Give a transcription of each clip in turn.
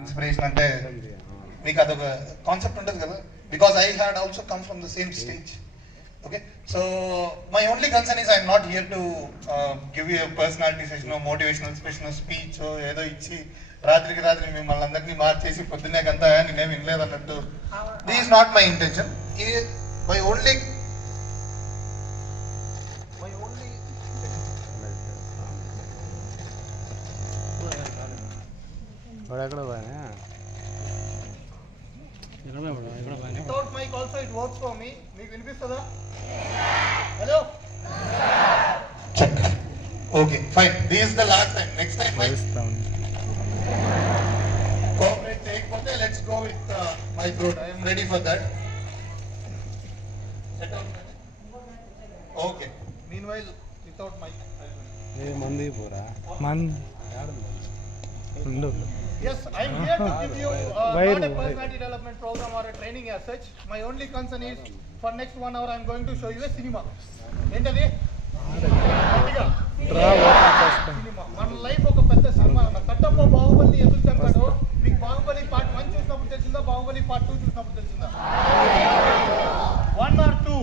Inspiration అంటే మీకు అదొక కాన్సెప్ట్ ఉంటుంది కదా, because I had also come from the same stage. Okay, so my only concern is I'm not here to give you personality session, motivational special speech ఏదో ఇచ్చి రాత్రికి రాత్రి మిమ్మల్ని అందరినీ మార్చేసి పొద్దున్నే కంతా నేనేం వినలేదు అన్నట్టు. This is not my intention. My only without mic also it works for me. మీకు వినిపిస్తుందా? Hello, check. Okay fine, this is the last time. Next time cooperate చేయకపోతే let's go with my throat. I am ready for that. Okay, meanwhile without mic ఏ మంది పోరా మన్ ఉండు. Yes, I am here to give you not a personality development program or a training as such. My only concern is for next 1 hour I am going to show you a cinema. ఏంటది? Cinema. మన life ఒక పెద్ద cinema అన్న. కట్టప్ప బాహుబలి ఎందుకు చంపాడు? మీకు Baahubali part 1 చూసినప్పుడు తెలిసిందా, బాహుబలి పార్ట్ 2 చూసినప్పుడు తెలిసిందా? 1 or 2?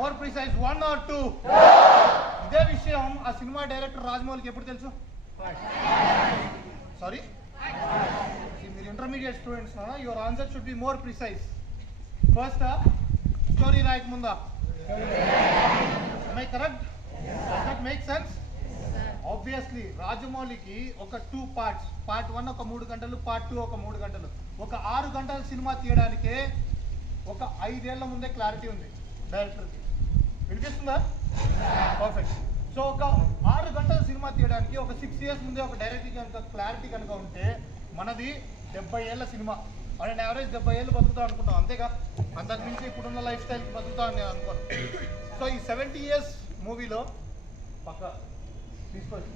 More precise, 1 or 2? ఇదే విషయం ఆ సినిమా డైరెక్టర్ రాజమౌళికి ఎప్పుడు తెలుసు? Sorry? మీరు ఇంటర్మీడియట్ స్టూడెంట్స్ నా, your answer should be more precise. First story రాయకముందా? Am I correct? Does that make sense? Obviously రాజమౌళికి ఒక 2 parts, పార్ట్ 1 ఒక 3 గంటలు, పార్ట్ 2 ఒక 3 గంటలు. ఒక 6 గంటల సినిమా తీయడానికే ఒక 5 ఏళ్ల ముందే క్లారిటీ ఉంది డైరెక్టర్కి. వినిపిస్తుందా? పర్ఫెక్ట్. సో ఒక 6 గంటల సినిమా తీయడానికి ఒక 6 years ముందే ఒక డైరెక్టర్ కనుక క్లారిటీ కనుక ఉంటే, మనది 70 ఏళ్ళ సినిమా. అంటే యావరేజ్ 70 ఏళ్ళు బతుకుతాం అనుకుంటాం, అంతేగా? అంతకు మించి ఇప్పుడున్న లైఫ్ స్టైల్కి బతుకుతాం అని అనుకోను. సో ఈ 70 years మూవీలో పక్క తీసుకోండి.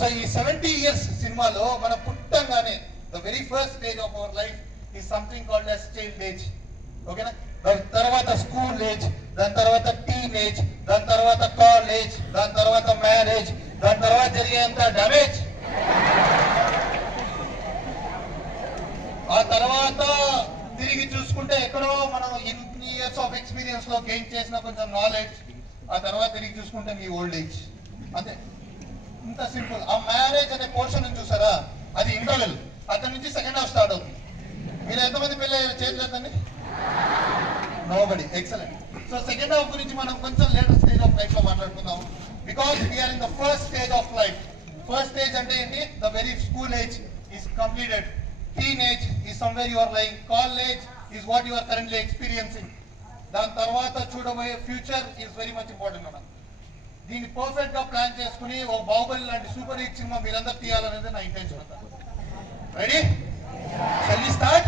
సో ఈ 70 years సినిమాలో మన పుట్టంగానే the very first stage of our life is something called as child age. ఓకేనా? దాని తర్వాత స్కూల్ ఏజ్, దాని తర్వాత టీన్ ఏజ్, దాని తర్వాత కాలేజ్, దాని తర్వాత మ్యారేజ్, దాని తర్వాత జరిగేంత డ్యామేజ్, ఆ తర్వాత తిరిగి చూసుకుంటే ఎక్కడో మనం ఇన్ని ఇయర్స్ ఆఫ్ ఎక్స్పీరియన్స్ లో గెయిన్ చేసిన కొంచెం నాలెడ్జ్, ఆ తర్వాత తిరిగి చూసుకుంటే మీ ఓల్డ్ ఏజ్. అంతే, ఇంత సింపుల్. ఆ మ్యారేజ్ అనే పోర్షన్ చూసారా, అది ఇంటర్వెల్. అక్కడి నుంచి సెకండ్ హాఫ్ స్టార్ట్ అవుతుంది. మీరు ఎంతమంది పెళ్ళి చేయలేదండి? Nobody. Excellent. So second half గురించి మనం కొంచెం లేటర్ స్టేజ్ ఆఫ్ లైఫ్ లో మాట్లాడుకుందాం. Because we are in the first stage of life. First stage అంటే ఏంటి? The very school age is completed. Teen age is somewhere you are life. College is what you are currently experiencing. దాని తర్వాత చూడబోయే future is very much important అన్న. దీన్ని perfect గా plan చేసుకుని ఒక బాహుబలి లాంటి సూపర్ హిట్ సినిమా మీరందరూ తీయాలనేది నా ఇంటెన్షన్ అంతా. Ready? Shall we start?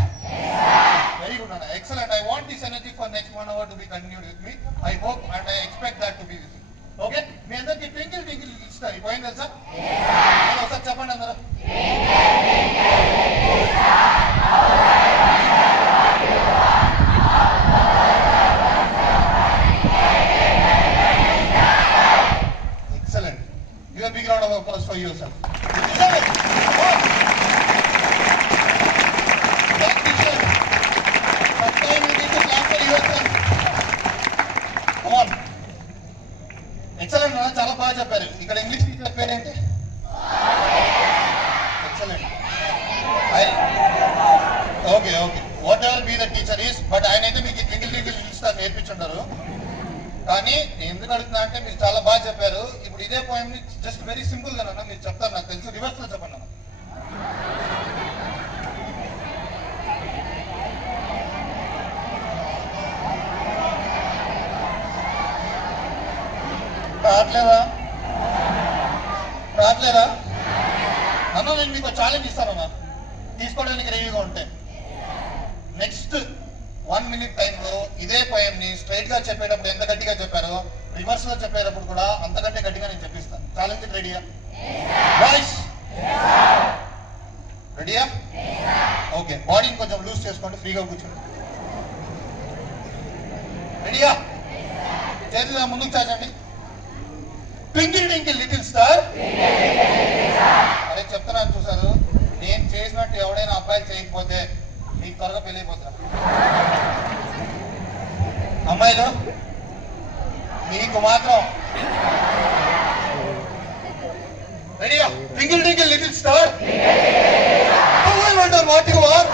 Very good, Anna. Excellent. I want this energy for next 1 hour to be continued with me. I hope and I expect that to be with you. Okay? మీ అందరికి twinkle twinkle ఇస్తారు. పోయింది తెలుసా? ఒకసారి చెప్పండి అందరూ. Excellent. Give a big round of applause for yourself. Excellent, చాలా బాగా చెప్పారు. ఇక్కడ ఇంగ్లీష్ టీచర్ పేరేంటి? Excellent. Okay okay, whatever be the teacher is, but ఆయన అయితే మీకు ట్వింకిల్ ట్వింకిల్ లిటిల్ నేర్పించుంటారు. కానీ నేను ఎందుకు అడుగుతున్నా అంటే మీరు చాలా బాగా చెప్పారు. ఇప్పుడు ఇదే పోయింది జస్ట్ వెరీ సింపుల్ గా మీరు చెప్తారు, నాకు తెలుసు. రివర్స్ లో చెప్పండి అన్న. రావట్లేదా అన్న? నేను మీకు ఛాలెంజ్ ఇస్తానన్నా, తీసుకోవడానికి రెడీగా ఉంటే నెక్స్ట్ 1 minute టైంలో ఇదే పోయం ని స్ట్రైట్ గా చెప్పేటప్పుడు ఎంత గట్టిగా చెప్పారో, రివర్స్ లో చెప్పేటప్పుడు కూడా అంతకంటే గట్టిగా నేను చెప్పిస్తాను. ఛాలెంజ్ రెడీయా బాయ్స్? రెడీయా? ఓకే, బాడీని కొంచెం లూజ్ చేసుకోండి, ఫ్రీగా కూర్చోండి. రెడీయా? చేతులు ముందుకు చాచండి. Twinkle twinkle little star. అరే చెప్తున్నాను చూసారు, అబ్బాయిలు చేయకపోతే మీకు త్వరగా పెళ్ళి అయిపోతారు. అమ్మాయిలు మీకు మాత్రం రెడీగా twinkle twinkle little star I wonder what you are.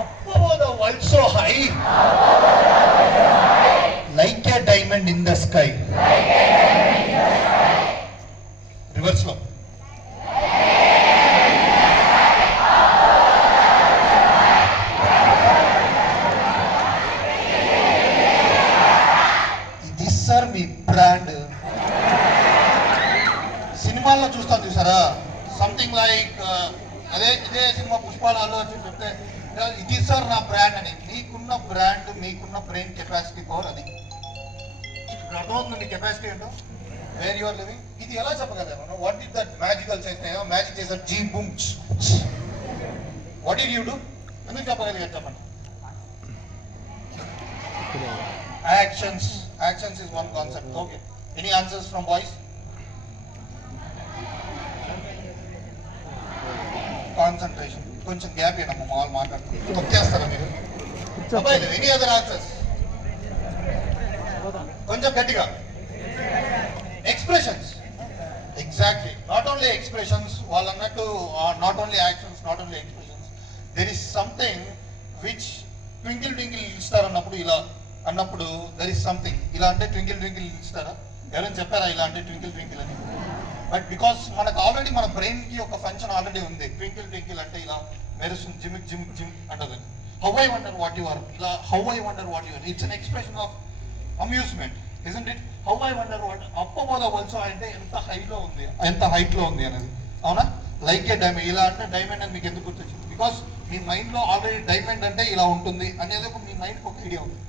Up above the world so high, like a diamond in the sky. Reverse slow. This sir me brand. సినిమాల్లో చూస్తాను చూసారా, సంథింగ్ లైక్ అదే ఇదే సినిమా పుష్పాలు అల్లు అర్జున్ చెప్తే ఇది సార్ నా brand అని. మీకున్న బ్రాండ్, మీకున్న బ్రెయిన్ కెపాసిటీ పవర్ అది. ఇప్పుడు అర్థమవుతుంది మీ కెపాసిటీ ఏంటో, వేర్ యువర్ లివింగ్. ఇది ఎలా చెప్పగలరు? వాట్ ఇస్ దట్ మ్యాజికల్ చేస్తే మ్యాజిక్ చేసే జీ బూమ్ వాట్ ఇడ్ యూ డూ ఎందుకు చెప్పగలిగారు చెప్పండి. Actions, actions is one concept. Okay, any answers from boys? Concentration, కొంచెం గ్యాప్ ఇవ్వండి, మామూలు మాట్లాడుతుంది వచ్చేస్తారా మీరు? అబ్బాయిలు ఎనీ అదర్ ఆన్సర్స్? కొంచెం గట్టిగా. Expressions, exactly. Not only expressions, వాళ్ళు అన్నట్టు not only actions, not only expressions, there is something which twinkle twinkle ఇస్తారు అన్నప్పుడు, ఇలా అన్నప్పుడు దెర్ ఇస్ సంథింగ్. ఇలా అంటే ట్వింకిల్ ట్వింకిల్ ఇస్తారా? ఎవరైనా చెప్పారా ఇలా అంటే ట్వింకిల్ ట్వింకిల్ అని? బట్ బికాస్ మనకు ఆల్రెడీ మన బ్రెయిన్ కి ఒక ఫంక్షన్ ఆల్రెడీ ఉంది. ట్వింకిల్ ట్వింకిల్ అంటే ఇలా మెరుస్తుంది, జిమిక్ జిమిక్ జిమ్ అంటది. How I wonder what you are, ఇలా how I wonder what you are, it's an expression of amusement, isn't it? How I wonder what up above the world అంటే ఎంత హైలో ఉంది, ఎంత హైట్ లో ఉంది అనేది. అవునా? లైక్ ఏ డైమండ్, ఇలా అంటే డైమండ్ అని మీకు ఎందుకు గుర్తొచ్చింది? బికాస్ మీ మైండ్ లో ఆల్రెడీ డైమండ్ అంటే ఇలా ఉంటుంది అనేది ఒక మీ మైండ్ ఒక ఐడియా ఉంది.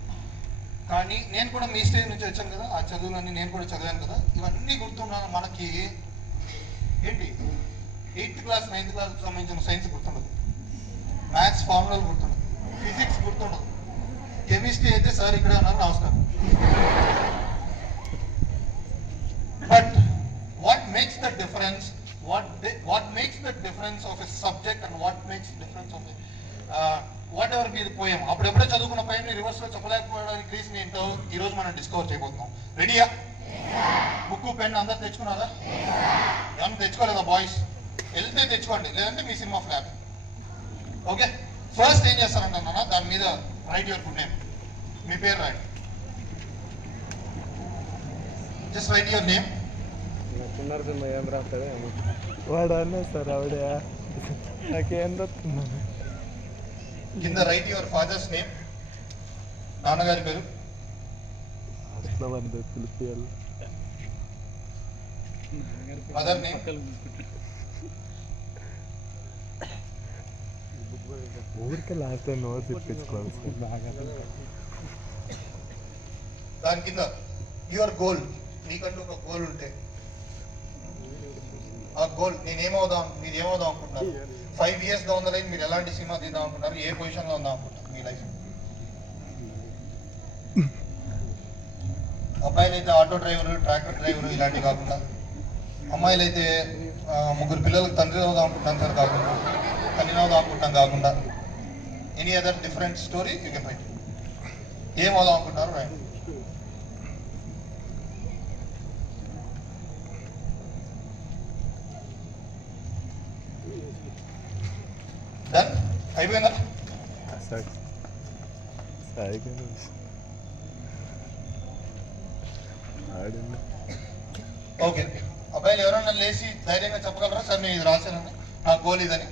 కానీ నేను కూడా మీ స్టేజ్ నుంచి వచ్చాను కదా, ఆ చదువులన్నీ నేను కూడా చదివాను కదా, ఇవన్నీ గుర్తున్నాను. మనకి ఏంటి 8th క్లాస్ 9th క్లాస్ సంబంధించిన సైన్స్ గుర్తుండదు, మ్యాథ్స్ ఫార్ములాలు గుర్తుండదు, ఫిజిక్స్ గుర్తుండదు, కెమిస్ట్రీ అయితే సార్ ఇక్కడ ఉన్నారు నమస్కారం. But what makes the difference, what makes the difference of a subject and what makes the difference of whatever be the poem, అప్పుడెప్పుడే చదువుకున్న పోయం రివర్స్ లో చెప్పలేకపోవడానికి రీజన్ ఏంటో ఈ రోజు మనం డిస్కవర్ చేయబోతున్నాం. రెడీయా? బుక్ పెన్ అందరు తెచ్చుకున్నారా? ఏమన్నా తెచ్చుకోలేదా బాయ్స్? వెళ్తే తెచ్చుకోండి, లేదంటే మీ సినిమా ఫ్లాప్. ఓకే, ఫస్ట్ ఏం చేస్తారంటే నాన్న, దాని మీద రైట్ యువర్ గుడ్ నేమ్, మీ పేరు రాయండి. Just right your name. ఏం రాస్తాడే వాడు అన్నా సార్ ఆవిడ నాకేం రాస్తున్నాను. కింద రైట్ యువర్ ఫాదర్స్ నేమ్, నాన్నగారి పేరు. Mother name. ఊరికే లాస్ట్ టైం నోట్స్ ఇప్పించుకోవాలి సార్ బాగా. దాని కింద యువర్ గోల్, మీకంటూ ఒక గోల్ ఉంటే ఆ గోల్ మీరు ఏమవుదాం అనుకుంటున్నారు? 5 years డౌన్ ద లైన్ మీరు ఎలాంటి సినిమా తీద్దాం అనుకుంటున్నారు? ఏ పొజిషన్ లో ఉందాం అనుకుంటున్నారు మీ లైఫ్? అబ్బాయిలు అయితే ఆటో డ్రైవర్, ట్రాక్టర్ డ్రైవర్ ఇలాంటివి కాకుండా, అమ్మాయిలు అయితే 3 పిల్లలకు తండ్రి అవుదాం అనుకుంటాం సార్ కాకుండా, తల్లిని అవుదాం అనుకుంటాం కాకుండా, any other different story you can write. ఏం అవుదాం అనుకుంటున్నారు రైట్? డన్ అయిపోయిందా? ఓకే, అబ్బాయిలు ఎవరైనా లేచి ధైర్యంగా చెప్పగలరా సార్ నేను ఇది రాశానని, నా గోల్ ఇదని?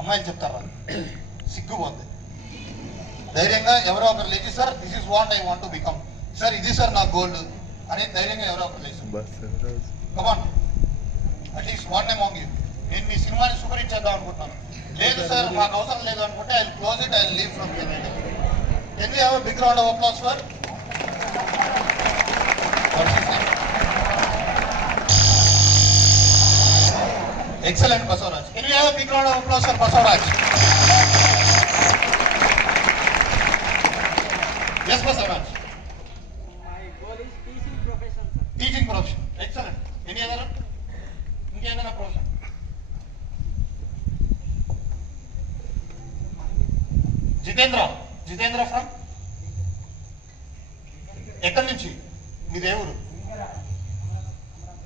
అమ్మాయిలు చెప్తారా? సిగ్గుపోద్ది. ధైర్యంగా ఎవరో ఒకరు లేచి sir this is what I want to become, sir ఇది సార్ నా గోల్ అని ధైర్యంగా ఎవరో ఒకరు లేచి కమాన్, అట్లీస్ట్ వన్ అమాంగ్ యూ. నేను మీ సినిమాని సూపర్ హిట్ చేద్దాం అనుకుంటున్నాను. లేదు సార్ మాకు అవసరం లేదు అనుకుంటే I will close it, I will leave from here. Can we have a big round of applause for excellent Basavaraj. Can we have a big round of applause for Basavaraj? Yes, Basavaraj. My goal is teaching profession, sir. Teaching profession. Excellent. Any other? Any other profession? Jitendra from ఎక్కడి నుంచి? మీ దేవురు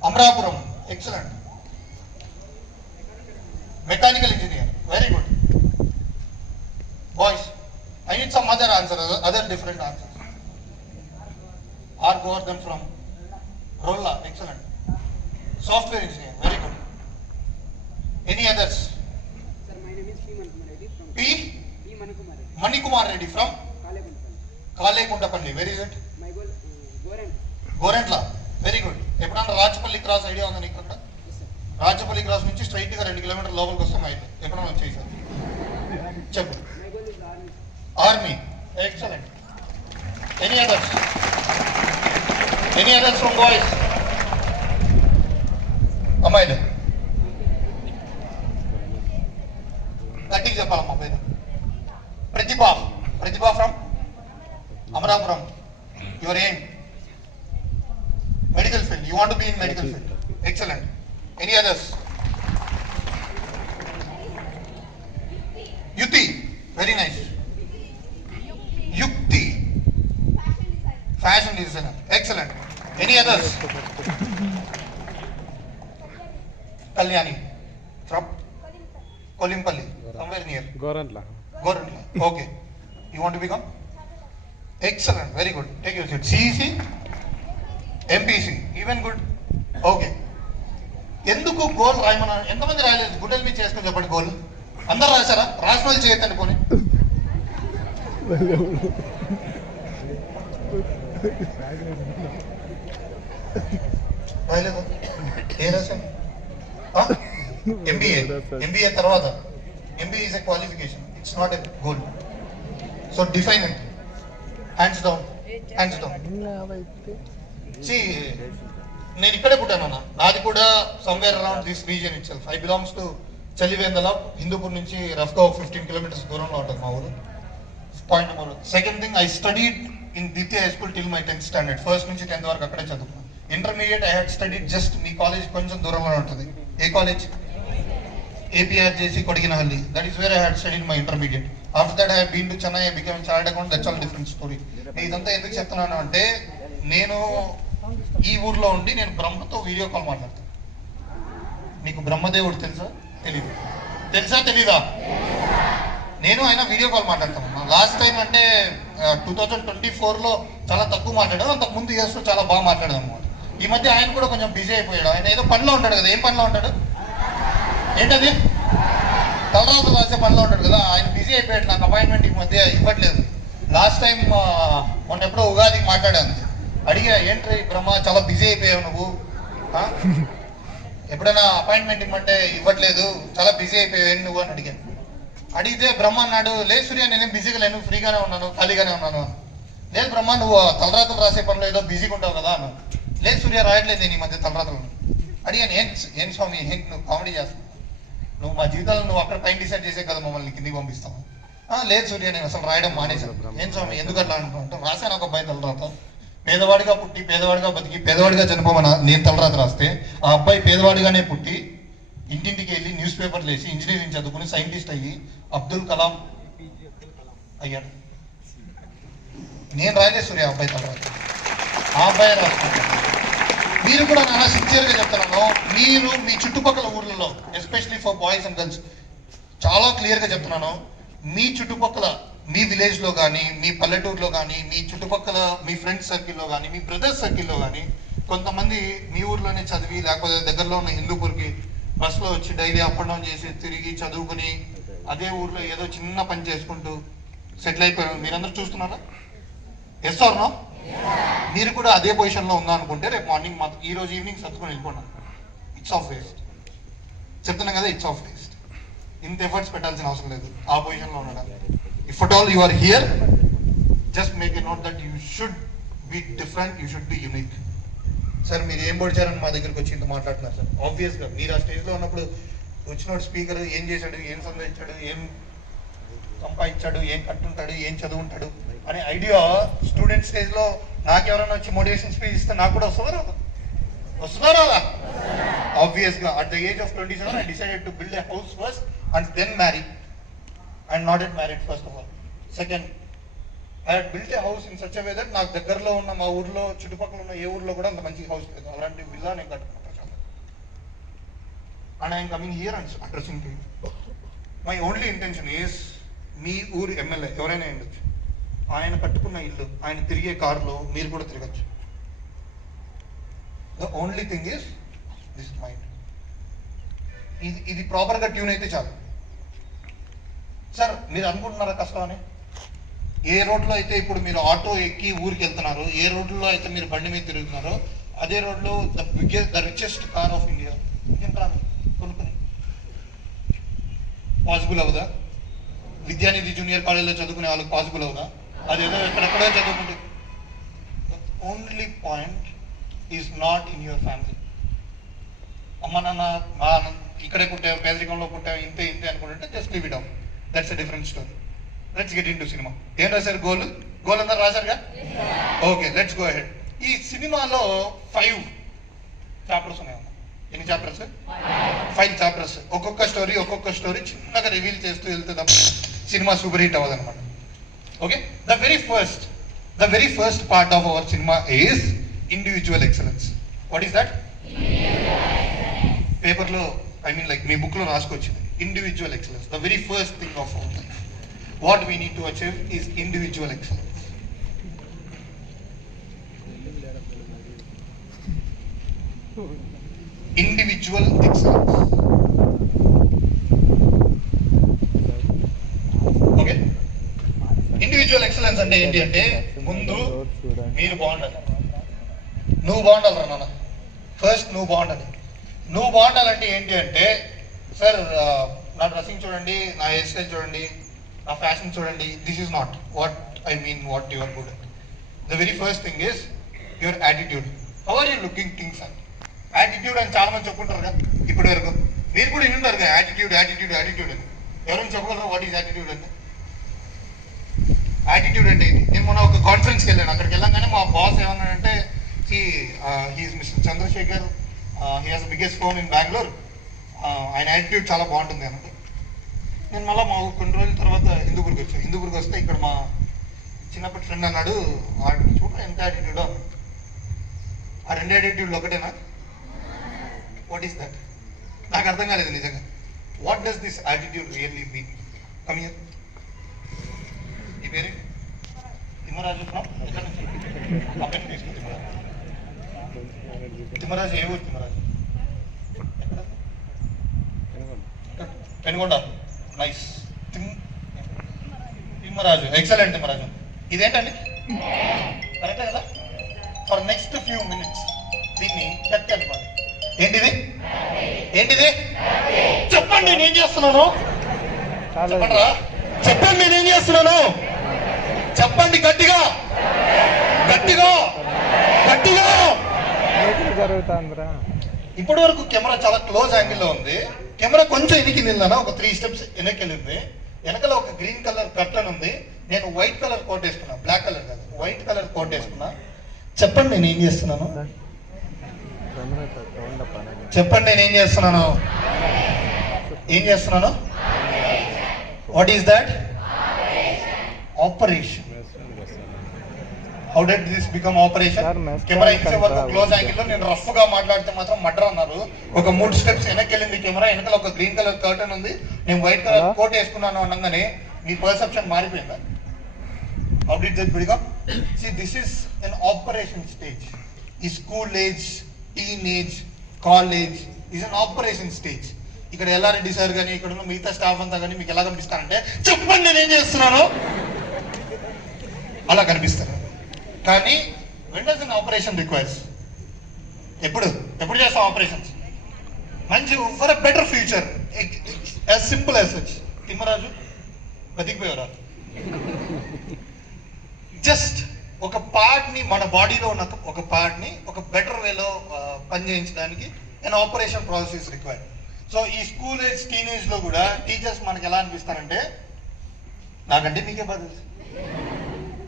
Amarapuram. Excellent. Mechanical engineer. Very good. Boys, I need some other answer, other different answers. R. Govardhan from Rolla. Excellent. Software engineer. Very good. Any others? Sir, my name is P. Manikumar Reddy from P. Manikumar Reddy. Manikumar Reddy from Kalekundapalli. Kalekundapalli. Where is it? My goal Gorent. Gorentla. Very good. ఎప్పుడన్నా Rachapalli cross idea ఉందా నీకు? అక్కడ Yes, sir. Rachapalli cross నుంచి straight గా 2 కిలోమీటర్ల లోపలికి వస్తాం. అయితే ఎప్పుడన్నా వచ్చేసి చెప్పు. My goal is army. Army. Excellent. Any others? Any others from boys? అమ్మాయిలు గట్టిగా చెప్పాలమ్మా పేరు. ప్రతిభ ఫ్రమ్ అమరాపురం. యువర్ ఏం? Medical field. You want to be in medical field. Excellent. Any others? Yuthi. Very nice. Yukti. Fashion designer. Excellent. Any others? Kalyani from Kolimpalli. somewhere near Gorantla. Okay. You want to become? Excellent. Very good. Take your seat. CEC, MPC, even good. Okay. ఎందుకు goal రాయమన్నా? ఎంతమంది రాయలేదు? గుడ్డలు మీద చేసుకొని చెప్పండి. Goal అందరు రాశారా? రాసిన వాళ్ళు చేయొద్దండి పోనీ. రాయలేదు. ఏ రాశాను? MBA తర్వాత. MBA is a qualification. It's not a goal. So define it. Hands down. See, నేను ఇక్కడే పుట్టాను అన్న. నాది కూడా somewhere around this region itself. I belongs to చలివేందల. Hindupur నుంచి రఫ్గా 15 కిలోమీటర్స్ దూరంలో ఉంటుంది మా ఊరు. Point number 1. Second thing, I studied in Ditya High School till my 10th standard. First నుంచి 10th వరకు అక్కడే చదువుకున్నాను. Intermediate I had studied just me college కొంచెం దూరంలో ఉంటుంది. ఏ college? APRJC Kodikinahalli. That is where I had studied my intermediate. After that I have been to Chennai. I became a chartered accountant. That's all different story. ఇదంతా ఎందుకు చెప్తున్నాను అంటే, నేను ఈ ఊర్లో ఉండి నేను బ్రహ్మతో వీడియో కాల్ మాట్లాడతాను. మీకు బ్రహ్మదేవుడు తెలుసా? తెలీదా? నేను ఆయన వీడియో కాల్ మాట్లాడతాను. లాస్ట్ టైం అంటే 2024లో చాలా తక్కువ మాట్లాడాను. అంతకు ముందు ఇయర్స్లో చాలా బాగా మాట్లాడాను అనమాట. ఈ మధ్య ఆయన కూడా కొంచెం బిజీ అయిపోయాడు. ఆయన ఏదో పనిలో ఉంటాడు కదా. ఏం పనిలో ఉంటాడు? ఏంటది? తలరాతలు రాసే పనిలో ఉంటాడు కదా. ఆయన బిజీ అయిపోయాడు. నాకు అపాయింట్మెంట్ ఈ మధ్య ఇవ్వట్లేదు. లాస్ట్ టైం మొన్న ఎప్పుడో ఉగాదికి మాట్లాడాను. అడిగా, ఏంటి బ్రహ్మ చాలా బిజీ అయిపోయావు నువ్వు, ఎప్పుడైనా అపాయింట్మెంట్ ఇవ్వమంటే ఇవ్వట్లేదు, చాలా బిజీ అయిపోయావు నువ్వు అని అడిగాను. అడిగితే బ్రహ్మ అన్నాడు, లేదు సూర్య నేనేం బిజీగా లేను, ఫ్రీగానే ఉన్నాను, ఖాళీగానే ఉన్నాను. లేదు బ్రహ్మ నువ్వు తలరాతలు రాసే పనిలో ఏదో బిజీగా ఉంటావు కదా అన్నాను. లేదు సూర్య రాయట్లేదు నేను ఈ మధ్య తలరాతలు. అడిగాను, ఏం స్వామి ఏంటి నువ్వు కామెడీ చేస్తావు? నువ్వు మా జీవితాలను నువ్వు అక్కడ టైం డిసైడ్ చేసే కదా మమ్మల్ని కిందికి పంపిస్తావు. లేదు సూర్య నేను అసలు రాయడం మానేశాను. ఏం స్వామి ఎందుకు అట్లా అనుకుంటా? రాశాను ఒక అబ్బాయి తలరాత. పేదవాడిగా పుట్టి పేదవాడిగా బతికి పేదవాడిగా చనిపోమని నేను తలరాత రాస్తే, ఆ అబ్బాయి పేదవాడిగానే పుట్టి ఇంటింటికి వెళ్ళి న్యూస్ పేపర్లు వేసి ఇంజనీరింగ్ చదువుకుని సైంటిస్ట్ అయ్యి అబ్దుల్ కలాం అయ్యాడు. నేను రాయలేదు సూర్య అబ్బాయి తలరాత, ఆ అబ్బాయి రాసుకుంటాను. మీరు కూడా నాన్న సిన్సియర్గా చెప్తున్నాను, మీరు మీ చుట్టుపక్కల ఊర్లలో especially for boys and girls చాలా క్లియర్గా చెప్తున్నాను, మీ చుట్టుపక్కల మీ విలేజ్లో కానీ మీ పల్లెటూరులో కానీ మీ చుట్టుపక్కల మీ ఫ్రెండ్స్ సర్కిల్లో కానీ మీ బ్రదర్స్ సర్కిల్లో కానీ కొంతమంది మీ ఊర్లోనే చదివి లేకపోతే దగ్గరలో ఉన్న హిందూపూర్కి బస్సులో వచ్చి డైలీ అప్ అండ్ డౌన్ చేసి తిరిగి చదువుకుని అదే ఊర్లో ఏదో చిన్న పని చేసుకుంటూ సెటిల్ అయిపోయారు. మీరందరూ చూస్తున్నారా? Yes or no? మీరు కూడా అదే పొజిషన్లో ఉందా అనుకుంటే రేపు మార్నింగ్ ఈ రోజు ఈవినింగ్ సర్దుకొని వెళ్ళిపోండి. It's of waste. చెప్తున్నాం కదా, ఇట్స్ ఆఫ్ వేస్ట్. ఇంత ఎఫర్ట్స్ పెట్టాల్సిన అవసరం లేదు ఆ పొజిషన్లో ఉండడం. If at all you are here, just make a note that you should be different, you should be unique. Sir మీరు ఏం పొడిచారని మా దగ్గరికి వచ్చి ఇంత మాట్లాడుతున్నారు సార్. ఆబ్వియస్గా మీరు ఆ స్టేజ్లో ఉన్నప్పుడు వచ్చినోడు స్పీకర్ ఏం చేశాడు, ఏం సంపాదించాడు, ఏం సంపాదించాడు, ఏం కట్టుంటాడు, ఏం చదువుంటాడు అనే ఐడియా స్టూడెంట్ స్టేజ్లో నాకెవరైనా వచ్చి మోటివేషన్ స్పీచ్ ఇస్తే నాకు కూడా వస్తున్నారా? ఆబ్వియస్గా at the age of 27 I decided to build a house first and then marry, and not yet married first of all. Second, I had built a house in such a way that నాకు దగ్గరలో ఉన్న మా ఊర్లో చుట్టుపక్కల ఉన్న ఏ ఊర్లో కూడా అంత మంచి హౌస్ లేదు, అలాంటి విల్లా నేను కట్టుకున్నాను Prashant. And I'm coming here and addressing to you. My only intention is, మీ ఊరు ఎమ్మెల్యే ఎవరైనా ఉండొచ్చు, ఆయన కట్టుకున్న ఇల్లు, ఆయన తిరిగే కారులో మీరు కూడా తిరగచ్చు. The only thing is this mind. ఇది ప్రాపర్గా ట్యూన్ అయితే చాలు. సార్ మీరు అనుకుంటున్నారా కష్టం అని? ఏ రోడ్లో అయితే ఇప్పుడు మీరు ఆటో ఎక్కి ఊరికి వెళ్తున్నారో, ఏ రోడ్లో అయితే మీరు బండి మీద తిరుగుతున్నారో, అదే రోడ్లో the richest car of India Indian car కొనుక్కుని పాసిబుల్ అవుదా? విద్యానిధి జూనియర్ కాలేజ్లో చదువుకునే వాళ్ళకి పాసిబుల్ అవుదా? అదేదో ఎక్కడెక్కడో చదువుకుంటే. Only point is not in your family. అమ్మ నాన్న ఇక్కడే పుట్టావు, పేదరికంలో పుట్టావు, ఇంతే అనుకుంటుంటే just leave it out. That's a different story. Let's get into cinema. ఏం రాశారు? గోల్ అందరు రాశారుగా? Okay, let's go ahead. ఈ సినిమాలో 5 చాప్టర్స్ ఉన్నాయి. ఎన్ని చాప్టర్స్? 5 చాప్టర్స్. ఒక్కొక్క స్టోరీ చిన్నగా రివీల్ చేస్తూ వెళ్తే సినిమా సూపర్ హిట్ అవ్వదు అనమాట. Okay, the very first part of our cinema is individual excellence. What is that? పేపర్లో మీ బుక్లో రాసుకొచ్చింది. Individual excellence, the very first thing of our life. What we need to achieve is individual excellence. Individual excellence. Okay, individual excellence అంటే ఏంటి అంటే, ముందు మీరు బాగుండాలి. నువ్వు బాగుండాలి నాన్న. ఫస్ట్ నువ్వు బాగుండాలి. నువ్వు బాగుండాలంటే ఏంటి అంటే, సార్ నా డ్రెస్సింగ్ చూడండి, నా హెయిర్ స్టైల్ చూడండి, నా ఫ్యాషన్ చూడండి. This is not what I mean what you are good at. The very first thing is your attitude. How are you looking things అని. యాటిట్యూడ్ అని చాలా మంది చెప్పుకుంటారు కదా ఇప్పటి వరకు. మీరు కూడా వింటారు కదా యాటిట్యూడ్ అని. ఎవరైనా చెప్పగలరా వాట్ ఈస్ యాటిట్యూడ్ అంటే? యాటిట్యూడ్ అంటే ఏంటి? నేను మొన్న ఒక కాన్ఫరెన్స్కి వెళ్ళాను. అక్కడికి వెళ్ళాగానే మా బాస్ ఏమన్నాడంటే, he is mister Chandrasekhar, he has the biggest phone in Bengaluru, ఆయన యాటిట్యూడ్ చాలా బాగుంటుంది అంటే. నేను మళ్ళీ మా కొన్ని రోజుల తర్వాత హిందూపూర్కి వచ్చాను. హిందూపూర్కి వస్తే ఇక్కడ మా చిన్నప్పటి ఫ్రెండ్ అన్నాడు, చూడ ఎంత యాటిట్యూడో. ఆ 2 యాటిట్యూడ్లు ఒకటేనా? What is that? నాకు అర్థం కాలేదు నిజంగా. What does this attitude really mean? Come here. ఈ పేరు తిమ్మరాజు. ఎక్కడ నుంచి? అక్కడికి తీసుకో. తిమ్మరాజు ఏ ఊరు? తిమ్మరాజు పెనుగొండ. నైస్. తిమ్మరాజు, ఎక్సలెంట్ తిమ్మరాజు. ఇదేంటండి? కరెక్టే కదా? ఫర్ నెక్స్ట్ ఫ్యూ మినిట్స్ దీన్ని కట్ అనుకోండి. ఏంటిది? చెప్పండి నేనేం చేస్తున్నాను. చెప్పండిరా, చెప్పండి నేనేం చేస్తున్నాను. చెప్పండి గట్టిగా. జరుగుతుందిరా. ఇప్పటి వరకు కెమెరా చాలా క్లోజ్ యాంగిల్లో ఉంది. కెమెరా కొంచెం వెనక్కి నిల్దానా, ఒక 3 స్టెప్స్ వెనక్కి వెళ్ళింది. వెనకాల ఒక గ్రీన్ కలర్ కర్టన్ ఉంది. నేను వైట్ కలర్ కోట్ వేసుకున్నా, బ్లాక్ కలర్ కాదు, వైట్ కలర్ కోట్ వేసుకున్నా. చెప్పండి నేను ఏం చేస్తున్నాను. చెప్పండి నేను ఏం చేస్తున్నాను. What is that? Operation. How dead this become operation? Camera ఇచ్చే వరకు క్లోజ్ యాంగిల్ లో నేను రఫ్ గా మాట్లాడితే మాత్రం మర్డర్ అన్నారు. ఒక 3 స్టెప్స్ వెనక్కి వెళ్ళింది కెమెరా. వెనకాల ఒక గ్రీన్ కలర్ కర్టన్ ఉంది. నేను వైట్ కలర్ కోట్ వేసుకున్నాను అనగానే మీ పర్సెప్షన్ మారిపోయిందా? How did that become? See, this is an operation stage. ఈ school age, teenage, college is an operation stage. ఇక్కడ ఎల్లారెడ్డి సార్ కానీ ఇక్కడ ఉన్న మిగతా స్టాఫ్ అంతా కానీ మీకు ఎలా కనిపిస్తారంటే, చెప్పండి నేను ఏం చేస్తున్నాను అలా కనిపిస్తారు. కానీ when does an operation requires? ఎప్పుడు చేస్తాం ఆపరేషన్స్? మంచి for a better future, as simple as such. Timmaraju బతికిపోయారా? జస్ట్ ఒక పార్ట్ని, మన బాడీలో ఉన్న ఒక పార్ట్ని ఒక బెటర్ వేలో పనిచేయించడానికి an operation process is required. So ఈ స్కూల్ ఏజ్, టీనేజ్ లో కూడా టీచర్స్ మనకి ఎలా అనిపిస్తారంటే, నాకంటే మీకే బాధ తెలుసు,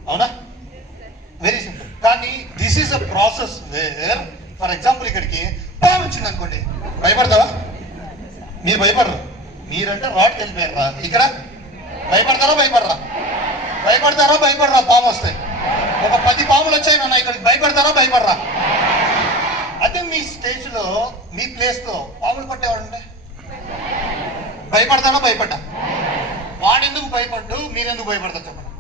అవునా? Very simple. కానీ this is a process where, for example ఇక్కడికి పాము వచ్చింది అనుకోండి, భయపడతావా? మీరు భయపడరు. మీరంటే రాడ్కి వెళ్ళిపోయారా? ఇక్కడ భయపడతారా? భయపడతారా భయపడరా పాము వస్తే? ఒక 10 పాములు వచ్చాయి నాన్న ఇక్కడికి, భయపడతారా భయపడరా? అదే మీ స్టేజ్ లో మీ ప్లేస్ లో పాములు పట్టేవాడు భయపడతారా భయపడ్డా? వాడెందుకు భయపడ్డు, మీరెందుకు భయపడతారు చెప్పండి?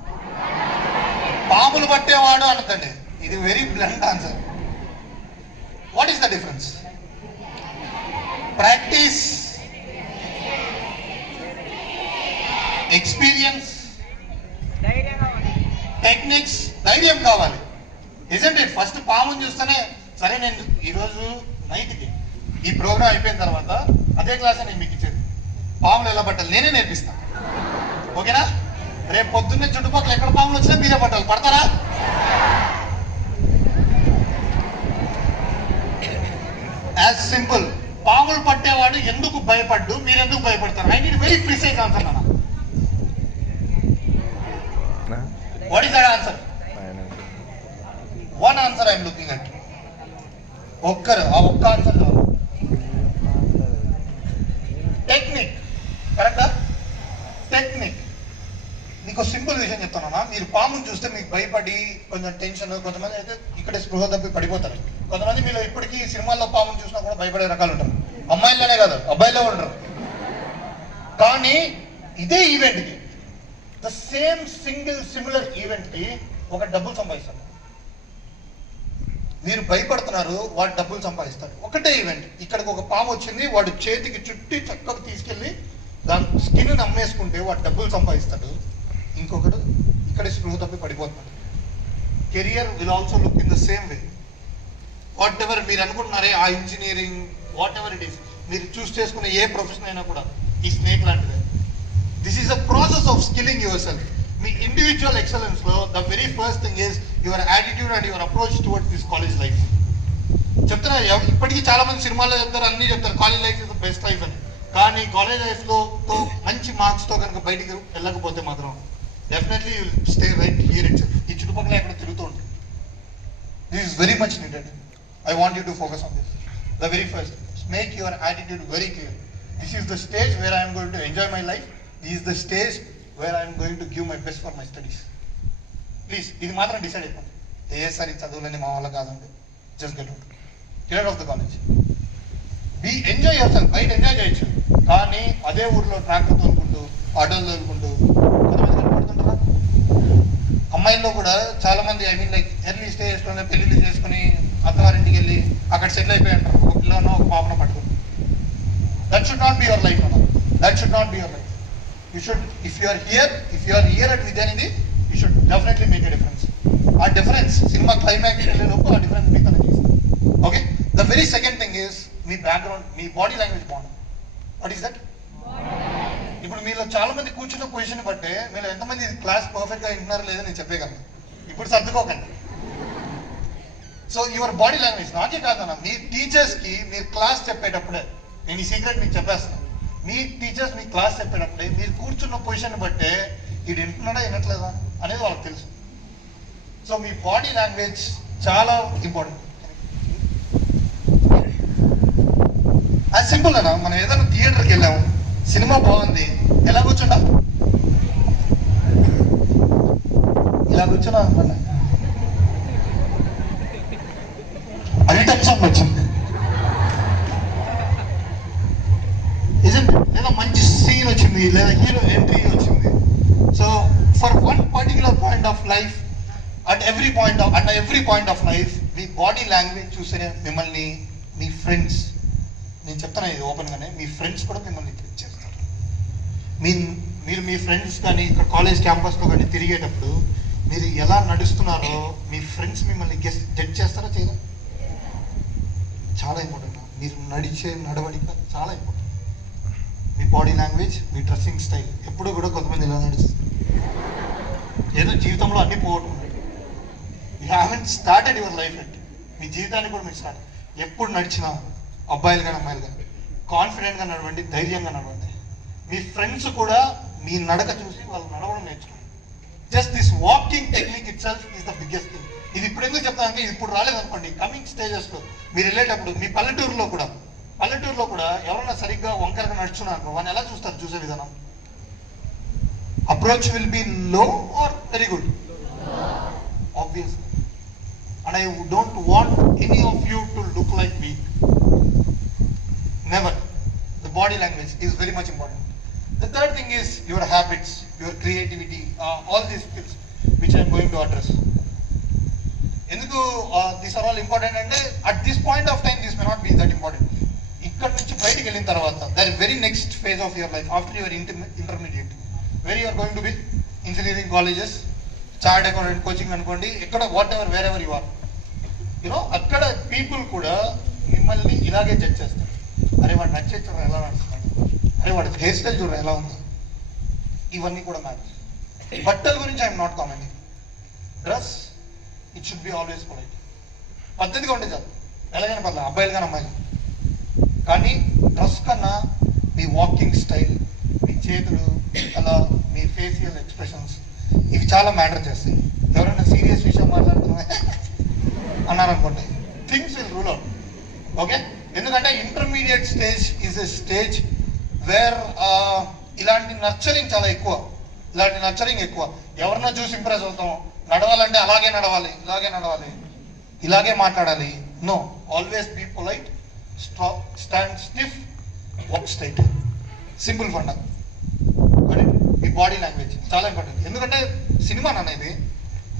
పాములు పట్టేవాడు అనకండి, ఇది very blunt answer. What is the difference? Practice, experience, techniques, ధైర్యం కావాలి. Isn't it? ఫస్ట్ పాముని చూస్తేనే సరే నేను ఈరోజు నైట్కి ఈ ప్రోగ్రామ్ అయిపోయిన తర్వాత అదే క్లాస్ నేను మీకు ఇచ్చేది, పాములు ఎలా పట్టాలి నేనే నేర్పిస్తాను. ఓకేనా? రేపు పొద్దున్నే చుట్టుపక్కల ఎక్కడ పాములు వచ్చినా మీరే పట్టాలి. పడతారా? As simple. పాములు పట్టేవాడు ఎందుకు భయపడ్డు, మీరెందుకు భయపడతారు? I need very precise answer నాన్న. What is that answer? One answer I'm looking at. ఆ ఒక్క ఆన్సర్ టెక్నిక్. కరెక్టా? టెక్నిక్. నీకు సింపుల్ విషయం చెప్తానన్నా, మీరు పాముని చూస్తే మీకు భయపడి కొంచెం టెన్షన్, కొంతమంది అయితే ఇక్కడే స్పృహ తప్పి పడిపోతారు. కొంతమంది మీరు ఇప్పటికీ సినిమాల్లో పాముని చూసినా కూడా భయపడే రకాలు ఉంటారు. అమ్మాయిల్లోనే కాదు అబ్బాయిలో ఉంటారు. కానీ ఇదే ఈవెంట్కి, ద సేమ్ సిమిలర్ ఈవెంట్కి ఒక డబ్బులు సంపాదిస్తారు. మీరు భయపడుతున్నారు, వాడు డబ్బులు సంపాదిస్తాడు. ఒకటే ఈవెంట్, ఇక్కడికి ఒక పాము వచ్చింది, వాడు చేతికి చుట్టి చక్కగా తీసుకెళ్ళి దాని స్కిన్ అమ్మేసుకుంటే వాడు డబ్బులు సంపాదిస్తాడు. ఇంకొకడు ఇక్కడ స్పృహ తప్పి పడిపోతున్నాడు. Career will also look in the same way. Whatever మీరు అనుకుంటున్నారే, ఆ engineering whatever it is, మీరు చూస్ చేసుకునే ఏ ప్రొఫెషన్ అయినా కూడా ఈ స్నేక్ లాంటిదే. This is a process of skilling yourself. మీ ఇండివిజువల్ ఎక్సలెన్స్ లో the very first thing is your attitude and your approach towards this college life. చెప్తున్నా, ఇప్పటికీ చాలా మంది సినిమాల్లో చెప్తారు, అన్ని చెప్తారు college life is the best life అని. కానీ కాలేజ్ లైఫ్ లో మంచి మార్క్స్ తో కనుక బయటికి వెళ్ళకపోతే మాత్రం definitely you stay right here it self. ఈ చుట్టుపక్కల ఎక్కడ తిరుగుతూ ఉంటుంది. This is very much needed. I want you to focus on this. The very first, make your attitude very clear. This is the stage where I'm going to enjoy my life. This is the stage where I'm going to give my best for my studies. Please ఇది మాత్రం decide అయిపోండి. ఏసారి చదువులని మా వల్ల కాదండి. Just get out of the college. Be enjoy your బయట enjoy చేయొచ్చు. కానీ అదే ఊర్లో ట్రాక్టర్ తోలుకుంటూ, ఆటోలు తోలుకుంటూ కొంతమంది కనపడుతుంటారా? అమ్మాయిల్లో కూడా చాలా మంది ఐ మీన్ లైక్ ఎర్లీ స్టేజ్లోనే పెళ్లిళ్ళు చేసుకుని అత్తవారింటికి వెళ్ళి అక్కడ సెటిల్ అయిపోయి అంటారు, ఒక పిల్లనో ఒక పాపనో పట్టుకుని. That should not be your life అన్న. That should not be your life. You should, if you are here at Vidyanidhi, you should definitely make a difference. ఆ డిఫరెన్స్ సినిమా క్లైమాక్స్ వెళ్ళేలోపు ఆ డిఫరెన్స్ మీకు తనకి ఇస్తాను. Okay? The very second thing is మీ background, మీ body language బాగుంటుంది. What is that? ఇప్పుడు మీలో చాలా మంది కూర్చున్న పొజిషన్ బట్టే మీరు ఎంతమంది క్లాస్ పర్ఫెక్ట్ గా వింటున్నారో లేదో నేను చెప్పగలను. ఇప్పుడు సర్దుకోకండి. సో యువర్ బాడీ లాంగ్వేజ్ నాకే కాదన్నా, మీ టీచర్స్ కి మీరు క్లాస్ చెప్పేటప్పుడే, నేను ఈ సీక్రెట్ మీకు చెప్పేస్తాను. మీ టీచర్స్ మీ క్లాస్ చెప్పేటప్పుడే మీరు కూర్చున్న పొజిషన్ బట్టే ఇది వింటున్నాడా వినట్లేదా అనేది వాళ్ళకి తెలుసు. సో మీ బాడీ లాంగ్వేజ్ చాలా ఇంపార్టెంట్. అది సింపుల్ అన్నా, మనం ఏదైనా థియేటర్కి వెళ్ళాము, సినిమా బాగుంది, ఎలా కూర్చుంటా? ఇలా కూర్చున్నా అనుకున్నా, అది టెన్షన్ వచ్చింది. లేదా మంచి సీన్ వచ్చింది, లేదా హీరో ఎంట్రీ వచ్చింది. So for one particular point of life, at every point of life me body language చూసే మిమ్మల్ని మీ ఫ్రెండ్స్, నేను చెప్తాను ఇది ఓపెన్గానే, మీ ఫ్రెండ్స్ కూడా మిమ్మల్ని ట్రీట్ చేస్తారు. మీరు మీ ఫ్రెండ్స్ కానీ ఇక్కడ కాలేజ్ క్యాంపస్లో కానీ తిరిగేటప్పుడు మీరు ఎలా నడుస్తున్నారో మీ ఫ్రెండ్స్ మిమ్మల్ని జడ్జ్ చేస్తారా చేయరా? చాలా ఇంపార్టెంట్. మీరు నడిచే నడవడిక చాలా ఇంపార్టెంట్. మీ బాడీ లాంగ్వేజ్, మీ డ్రెస్సింగ్ స్టైల్. ఎప్పుడు కూడా కొంతమంది ఇలా నడుస్తారు, ఏదో జీవితంలో అన్ని పోగొట్టుకుంటారు. You haven't started your life yet. మీ జీవితాన్ని కూడా మీరు స్టార్ట్. ఎప్పుడు నడిచినా అబ్బాయిలు కానీ అమ్మాయిలు కానీ కాన్ఫిడెంట్గా నడవండి, ధైర్యంగా నడవండి. మీ ఫ్రెండ్స్ కూడా మీ నడక చూసి వాళ్ళు నడవడం నేర్చుకోండి. Just this walking technique it self is the biggest thing. ఇది ఇప్పుడు ఎందుకు చెప్తానంటే, ఇది ఇప్పుడు రాలేదనుకోండి, కమింగ్ స్టేజెస్లో మీరు వెళ్ళేటప్పుడు మీ పల్లెటూరులో కూడా ఎవరైనా సరిగ్గా వంకరగా నడుచున్నారు, వాళ్ళని ఎలా చూస్తారు? చూసే విధానం approach will be low or very good? Obviously. And I don't want any of you to look like weak. Never. The body language is very much important. The third thing is your habits, your creativity, all these skills which I am going to address. ఎందుకు these are all important అంటే at this point of time this may not be that important. ఇక్కడ నుంచి బయటికి వెళ్ళిన తర్వాత that very next phase of your life after your intermediate where you are going to be engineering colleges, chart accountant coaching అనుకోండి, ఎక్కడ whatever wherever you are, you know అక్కడ people కూడా మిమ్మల్ని ఇలాగే జడ్జ్ చేస్తారు. అరే వాడు నచ్చే చూడ ఎలా నడుస్తున్నాడు, అరే వాడి హెయిర్ స్టైల్ చూడ ఎలా ఉందో, ఇవన్నీ కూడా మ్యాటర్. బట్టల గురించి I'm not commenting. Dress it should be always polite. పద్ధతిగా ఉంటే చాలు, ఎలాగైనా పర్లేదు, అబ్బాయిలు కానీ అమ్మాయిలు. కానీ డ్రెస్ కన్నా మీ వాకింగ్ స్టైల్, మీ చేతులు, అలా మీ ఫేషియల్ ఎక్స్ప్రెషన్స్, ఇవి చాలా మ్యాటర్ చేస్తాయి. ఎవరైనా సీరియస్ విషయం మాట్లాడుతున్నా అన్నారనుకోండి, things will rule out. Okay, ఎందుకంటే intermediate stage is a stage where ఇలాంటి నర్చరింగ్ చాలా ఎక్కువ, ఇలాంటి నర్చరింగ్ ఎక్కువ. ఎవరన్నా చూసి ఇంప్రెస్ అవుతాం, నడవాలంటే అలాగే నడవాలి, ఇలాగే నడవాలి, ఇలాగే మాట్లాడాలి. No, always be polite, stand stiff, walk straight. Simple funda. మీ బాడీ లాంగ్వేజ్ చాలా ఇంపార్టెంట్. ఎందుకంటే సినిమా అనేది,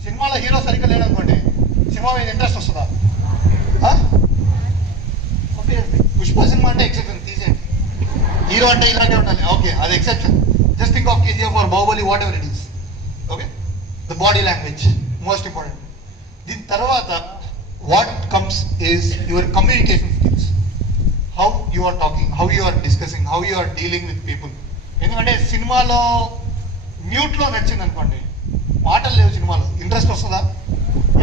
సినిమాలో హీరో సరిగ్గా లేదనుకోండి, సినిమా మీద ఇంట్రెస్ట్ వస్తుందా? ఓకే, పుష్ప సినిమా అంటే ఎక్సెప్షన్ తీసేయండి, హీరో అంటే ఇలాగే ఉండాలి, ఓకే అది exception. Just think of KGF or Baahubali, whatever it is. Okay, the body language most important. దీని తర్వాత what comes is your communication skills. How you are talking, how you are discussing, how you are dealing with people. ఎందుకంటే సినిమాలో మ్యూట్లో నచ్చింది అనుకోండి, మాటలు లేవు సినిమాలో, ఇంట్రెస్ట్ వస్తుందా?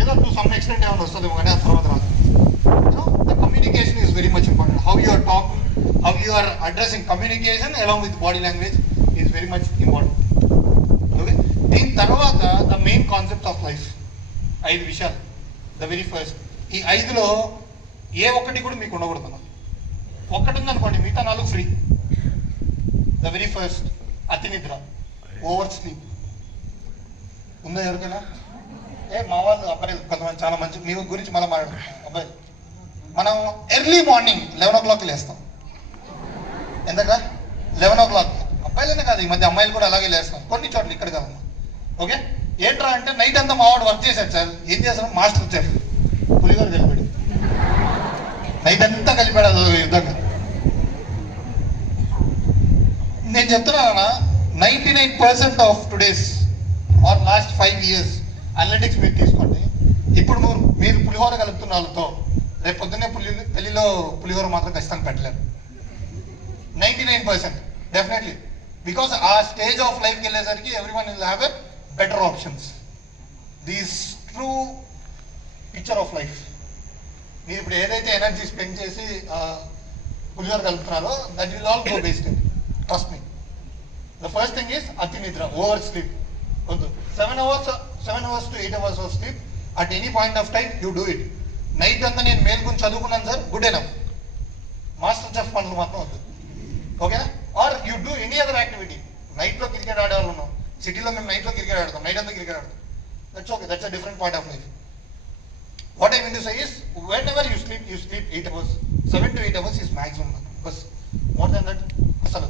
ఏదో టు సమ్ ఎక్స్టెంట్ ఏమైనా వస్తుందేమో, కానీ ఆ తర్వాత రాదు. The communication is very much important. How you are talking, how you are addressing, communication along with body language is very much important. Okay, దీని తర్వాత the main concept of life, 5 విషయాలు. The very first, ఈ 5లో ఏ ఒక్కటి కూడా మీకు ఉండకూడదు. ఒక్కటి ఉందనుకోండి, మిగతా 4 ఫ్రీ. ద వెరీ ఫస్ట్, అతి నిద్ర, ఓవర్ స్లీప్. ఉందా ఎవరికైనా? మా వాళ్ళు అబ్బాయిలు కొంతమంది చాలా మంచి, మీ గురించి మళ్ళీ మాట్లాడుతున్నాం. అబ్బాయిలు మనం ఎర్లీ మార్నింగ్ 11 o'clock లేస్తాం. ఎందుక 11 o'clock? అబ్బాయిలనే కాదు, ఈ మధ్య అమ్మాయిలు కూడా అలాగే లేస్తాం కొన్ని చోట్ల, ఇక్కడ కాదు. ఓకే, ఏంట్రా అంటే నైట్ అంతా మావాడు వర్క్ చేశాడు సార్. ఏం చేస్తాం? మాస్టర్ చెఫ్ పులిగోర కలిపాడు, నైట్ అంతా కలిపాడు అది యుద్ధంగా. నేను చెప్తున్నా, 99% of today's or last 5 years analytics మీరు తీసుకోండి. ఇప్పుడు మీరు పులిహోర కలుపుతున్న వాళ్ళతో రేపు పొద్దున్నే పెళ్లిలో పులిహోర మాత్రం ఖచ్చితంగా పెట్టలేరు. 99% డెఫినెట్లీ. బికాస్ ఆ స్టేజ్ ఆఫ్ లైఫ్కి వెళ్ళేసరికి everyone will have a better options. These true picture of life. మీరు ఇప్పుడు ఏదైతే ఎనర్జీ స్పెండ్ చేసి పులిహోర కలుపుతున్నారో that will all go waste. Trust me. The first thing is అతి నిద్ర, ఓవర్ స్లీప్ వద్దు. 7 hours to 8 hours of sleep at any point of time you do it. Night అంతా నేను మేల్కొని చదువుకున్నాను sir, good enough. Master chef పనులు మాత్రం వద్దు. ఓకేనా? Are you do any other activity. నైట్లో క్రికెట్ ఆడేవాళ్ళు ఉన్నాం, సిటీలో మేము నైట్లో క్రికెట్ ఆడతాం, నైట్ అంతా క్రికెట్ ఆడతాం. That's okay, that's a different point of life. What I mean to say is when ever you sleep 8 hours, 7 to 8 hours is maximum. Bus more than that అసలు.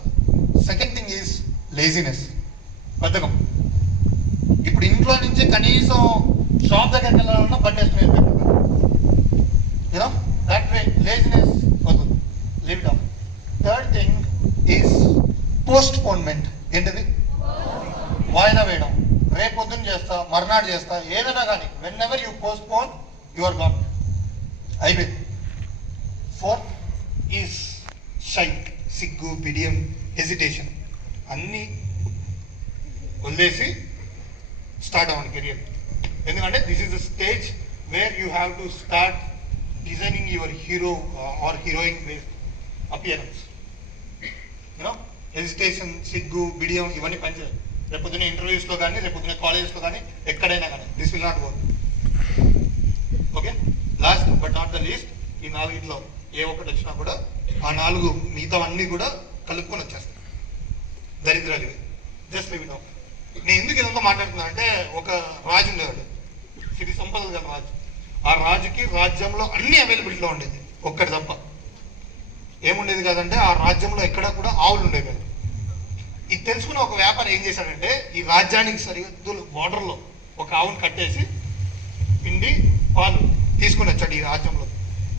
Second thing is laziness, బద్ధకం. ఇప్పుడు ఇంట్లో నుంచి కనీసం shop దగ్గరికి వెళ్ళాలన్నా బట్టేసి మీద పెట్టుకుంటారు. యూనో దట్ వే లేజినెస్ వద్దు, leave it off. Third thing is postponement. ఏంటిది? వాయిదా వేయడం. రేపు పొద్దున్న చేస్తా, మర్నాడు చేస్తా, ఏదైనా కానీ whenever you postpone you are gone, అయిపోయింది. ఫోర్త్ ఈజ్ షై, సిగ్గు, బిడియం, హెజిటేషన్. అన్నీ వదిలేసి స్టార్ట్ అవ్వండి కెరియర్. ఎందుకంటే this is the stage where you have to start designing your hero or heroine based appearance. You know hesitation, సిగ్గు, బిడియం ఇవన్నీ పనిచేయాలి. రేపొద్దున ఇంటర్వ్యూస్లో కానీ, రేపొద్దున కాలేజెస్లో కానీ, ఎక్కడైనా కానీ this will not work. Okay, last but not the least, ఈ 4 ఏ ఒక్కటి వచ్చినా కూడా ఆ 4 మిగతా అన్నీ కూడా కలుపుకొని వచ్చేస్తాయి. దరిద్రాలు ఇవి. Just leave it of. నేను ఎందుకు ఇదంతా మాట్లాడుతున్నా అంటే, ఒక రాజు ఉండేవాడు, సిరి సంపదలు గల రాజు. ఆ రాజుకి రాజ్యంలో అన్ని అవైలబిలిటీలో ఉండేది, ఒక్కటి తప్ప. ఏముండేది కాదంటే ఆ రాజ్యంలో ఎక్కడ కూడా ఆవులు ఉండేవి కాదు. ఇది తెలుసుకున్న ఒక వ్యాపారి ఏం చేశాడంటే, ఈ రాజ్యానికి సరిహద్దులు బార్డర్లో ఒక ఆవును కట్టేసి పిండి పాలు తీసుకుని వచ్చాడు ఈ రాజ్యంలో.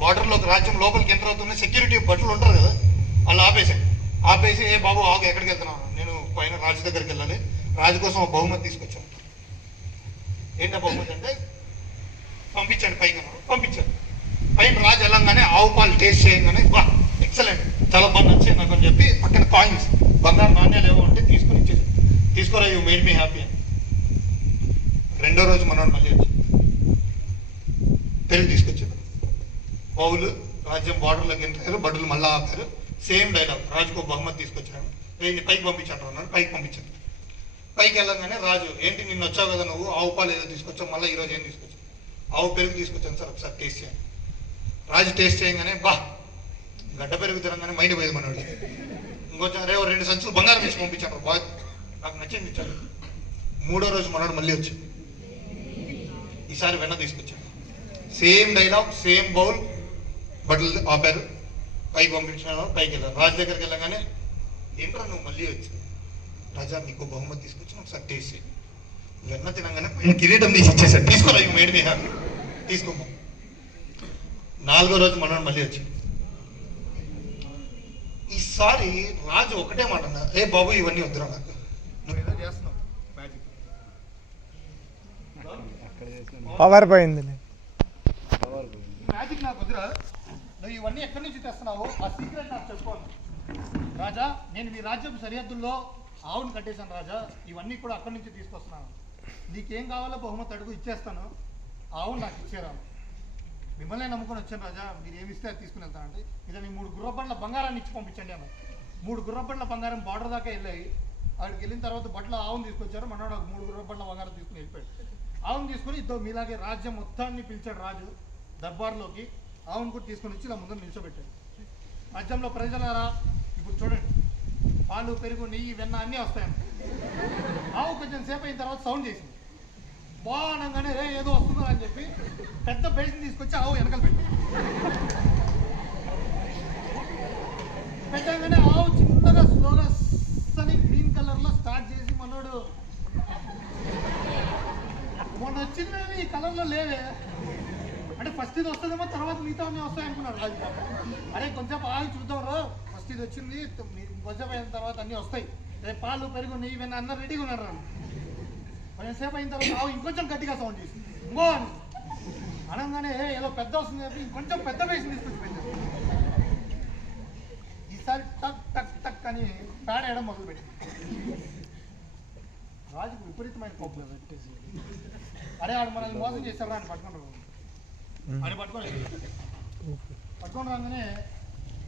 బార్డర్లో ఒక రాజ్యం లోపలికి ఎంటర్ అవుతున్న సెక్యూరిటీ బట్టలు ఉంటారు కదా, వాళ్ళు ఆపేసి ఏ బాబు ఆగు, ఎక్కడికి వెళ్తున్నావు? నేను పైన రాజు దగ్గరికి వెళ్ళాలి, రాజు కోసం ఒక బహుమతి తీసుకొచ్చాను. ఏంటో బహుమతి అంటే, పంపించాడు పైకి. పంపించాడు పైన రాజు వెళ్ళంగానే ఆవు పాలు టేస్ట్ చేయగానే, వా ఎక్సలెంట్, చాలా బాగా నచ్చింది నాకు అని చెప్పి పక్కన కాయిన్స్, బంగారు నాణ్యాలు ఏవో ఉంటే తీసుకుని ఇచ్చేది. తీసుకోరా, యూ మేడ్ మీ హ్యాపీ అని. రెండో రోజు మనోడు మళ్ళీ వచ్చి పెరుగు తీసుకొచ్చాడు. పౌలు రాజ్యం బార్డర్లోకి ఎంటారు, బట్టలు మళ్ళీ ఆపారు. సేమ్ డైలాగ్, రాజుకు బహుమతి తీసుకొచ్చాడు. పైకి పంపించాడు అన్నాడు, పైకి పంపించాడు. పైకి వెళ్ళగానే రాజు, ఏంటి నిన్ను వచ్చావు కదా నువ్వు, ఆవు పాలు ఏదో తీసుకొచ్చావు, మళ్ళీ ఈరోజు ఏం తీసుకొచ్చావు? ఆవు పెరుగు తీసుకొచ్చాను సార్, ఒకసారి టేస్ట్ చేయండి. రాజు టేస్ట్ చేయగానే, బా గడ్డ పెరుగు తినగానే మైండ్ పోయేది మనోడు. ఇంకొంచెం 2 సంచులు బంగారం ఇచ్చి పంపించాడు, బాగా నాకు నచ్చింది ఇచ్చాడు. మూడో రోజు మనోడు మళ్ళీ వచ్చి ఈసారి వెన్న తీసుకొచ్చాడు. సేమ్ డైలాగ్, సేమ్ బౌల్, బట్టలు ఆపారు. పైకి పంపించాను, పైకి వెళ్ళారు. రాజు దగ్గరికి వెళ్ళగానే, ఏంట్రా నువ్వు మళ్ళీ వచ్చి? రాజా నీకు బహుమతి తీసుకొచ్చి ఒకసారి టేస్ట్ చేయి. వెన్న తినగానే పైన కిరీటం తీసి ఇచ్చేసాడు. తీసుకోరా, ఇవి మేడ్ మీ హ్యాపీ, తీసుకోమా. 4వ రోజు మనోడు మళ్ళీ వచ్చి ఈసారి రాజు ఒకటే మాట అన్నా, ఏ బాబు ఇవన్నీ వద్దురా, నాకు నువ్వు ఏదో చేస్తున్నావు మ్యాజిక్. పవర్ పోయింది. మ్యాజిక్ నాకు వద్దురా, నువ్వు ఇవన్నీ ఎక్కడి నుంచి తెస్తున్నావు, ఆ సీక్రెట్ నాకు చెప్పుకోను. రాజా, నేను మీ రాజ్యం సరిహద్దుల్లో ఆవును కట్టేశాను రాజా, ఇవన్నీ కూడా అక్కడి నుంచి తీసుకొస్తున్నాను. నీకేం కావాలో బహుమతి అడుగు, ఇచ్చేస్తాను. ఆవును నాకు ఇచ్చేరాను. మిమ్మల్ని నమ్ముకొని వచ్చాను రాజా, మీరు ఏమి ఇస్తే అది తీసుకుని వెళ్తానంటే, ఇదని 3 గుర్రబండ్ల బంగారాన్ని ఇచ్చి పంపించండి అన్న. 3 గుర్రబండ్ల బంగారం బార్డర్ దాకా వెళ్ళాయి. అక్కడికి వెళ్ళిన తర్వాత బట్టలు ఆవును తీసుకొచ్చారు. మనోడు 3 గుర్రబండ్ల బంగారం తీసుకుని వెళ్ళిపోయాడు. ఆవును తీసుకుని మీలాగే రాజ్యం మొత్తాన్ని పిలిచాడు రాజు దర్బార్లోకి. ఆవును కూడా తీసుకొని వచ్చి ఇలా ముందు నిల్చోబెట్టాడు. రాజ్యంలో ప్రజలారా, ఇప్పుడు చూడండి, పాలు, పెరుగు, నెయ్యి, వెన్న అన్నీ వస్తాయన్న. ఆవు కొంచెం సేపు అయిన తర్వాత సౌండ్ చేసింది. బాగానే రే ఏదో వస్తుందా అని చెప్పి పెద్ద బేసిన్ తీసుకొచ్చి ఆవు వెనకాల పెట్టింది. పెట్టగానే ఆవు చిన్నగా స్లోగా సని గ్రీన్ కలర్లో స్టార్ట్ చేసి, మనోడు మొన్న వచ్చింది ఈ కలర్లో లేవే అంటే, ఫస్ట్ ఇది వస్తుందేమో తర్వాత మిగతా అన్నీ వస్తాయి అనుకున్నాడు రాజు. అరే కొంచెం ఆగి చూద్దాం రో, ఫస్ట్ ఇది వచ్చింది, కొంచెం అయిన తర్వాత అన్నీ వస్తాయి. రేపు పాలు, పెరుగు, నెయ్యి, వెన్న అన్న రెడీగా ఉన్నారు రాను. కొంచెం సేపు అయిన తర్వాత ఆవు ఇంకొంచెం గట్టిగా సౌండ్ చేసి ఇంకో అని అనగానే, ఏదో పెద్ద వస్తుంది చెప్పి ఇంకొంచెం పెద్ద బేసిన్ తీసుకొచ్చి పెట్టారు. ఈసారి టక్ టక్ టక్ అని పేడ వేయడం మొదలుపెట్టి రాజుకు విపరీతమైన కోపం. అరే ఆడు మనల్ని మోసం చేశారా అని పట్టుకున్నారు. ఆడ పట్టుకొని రాగానే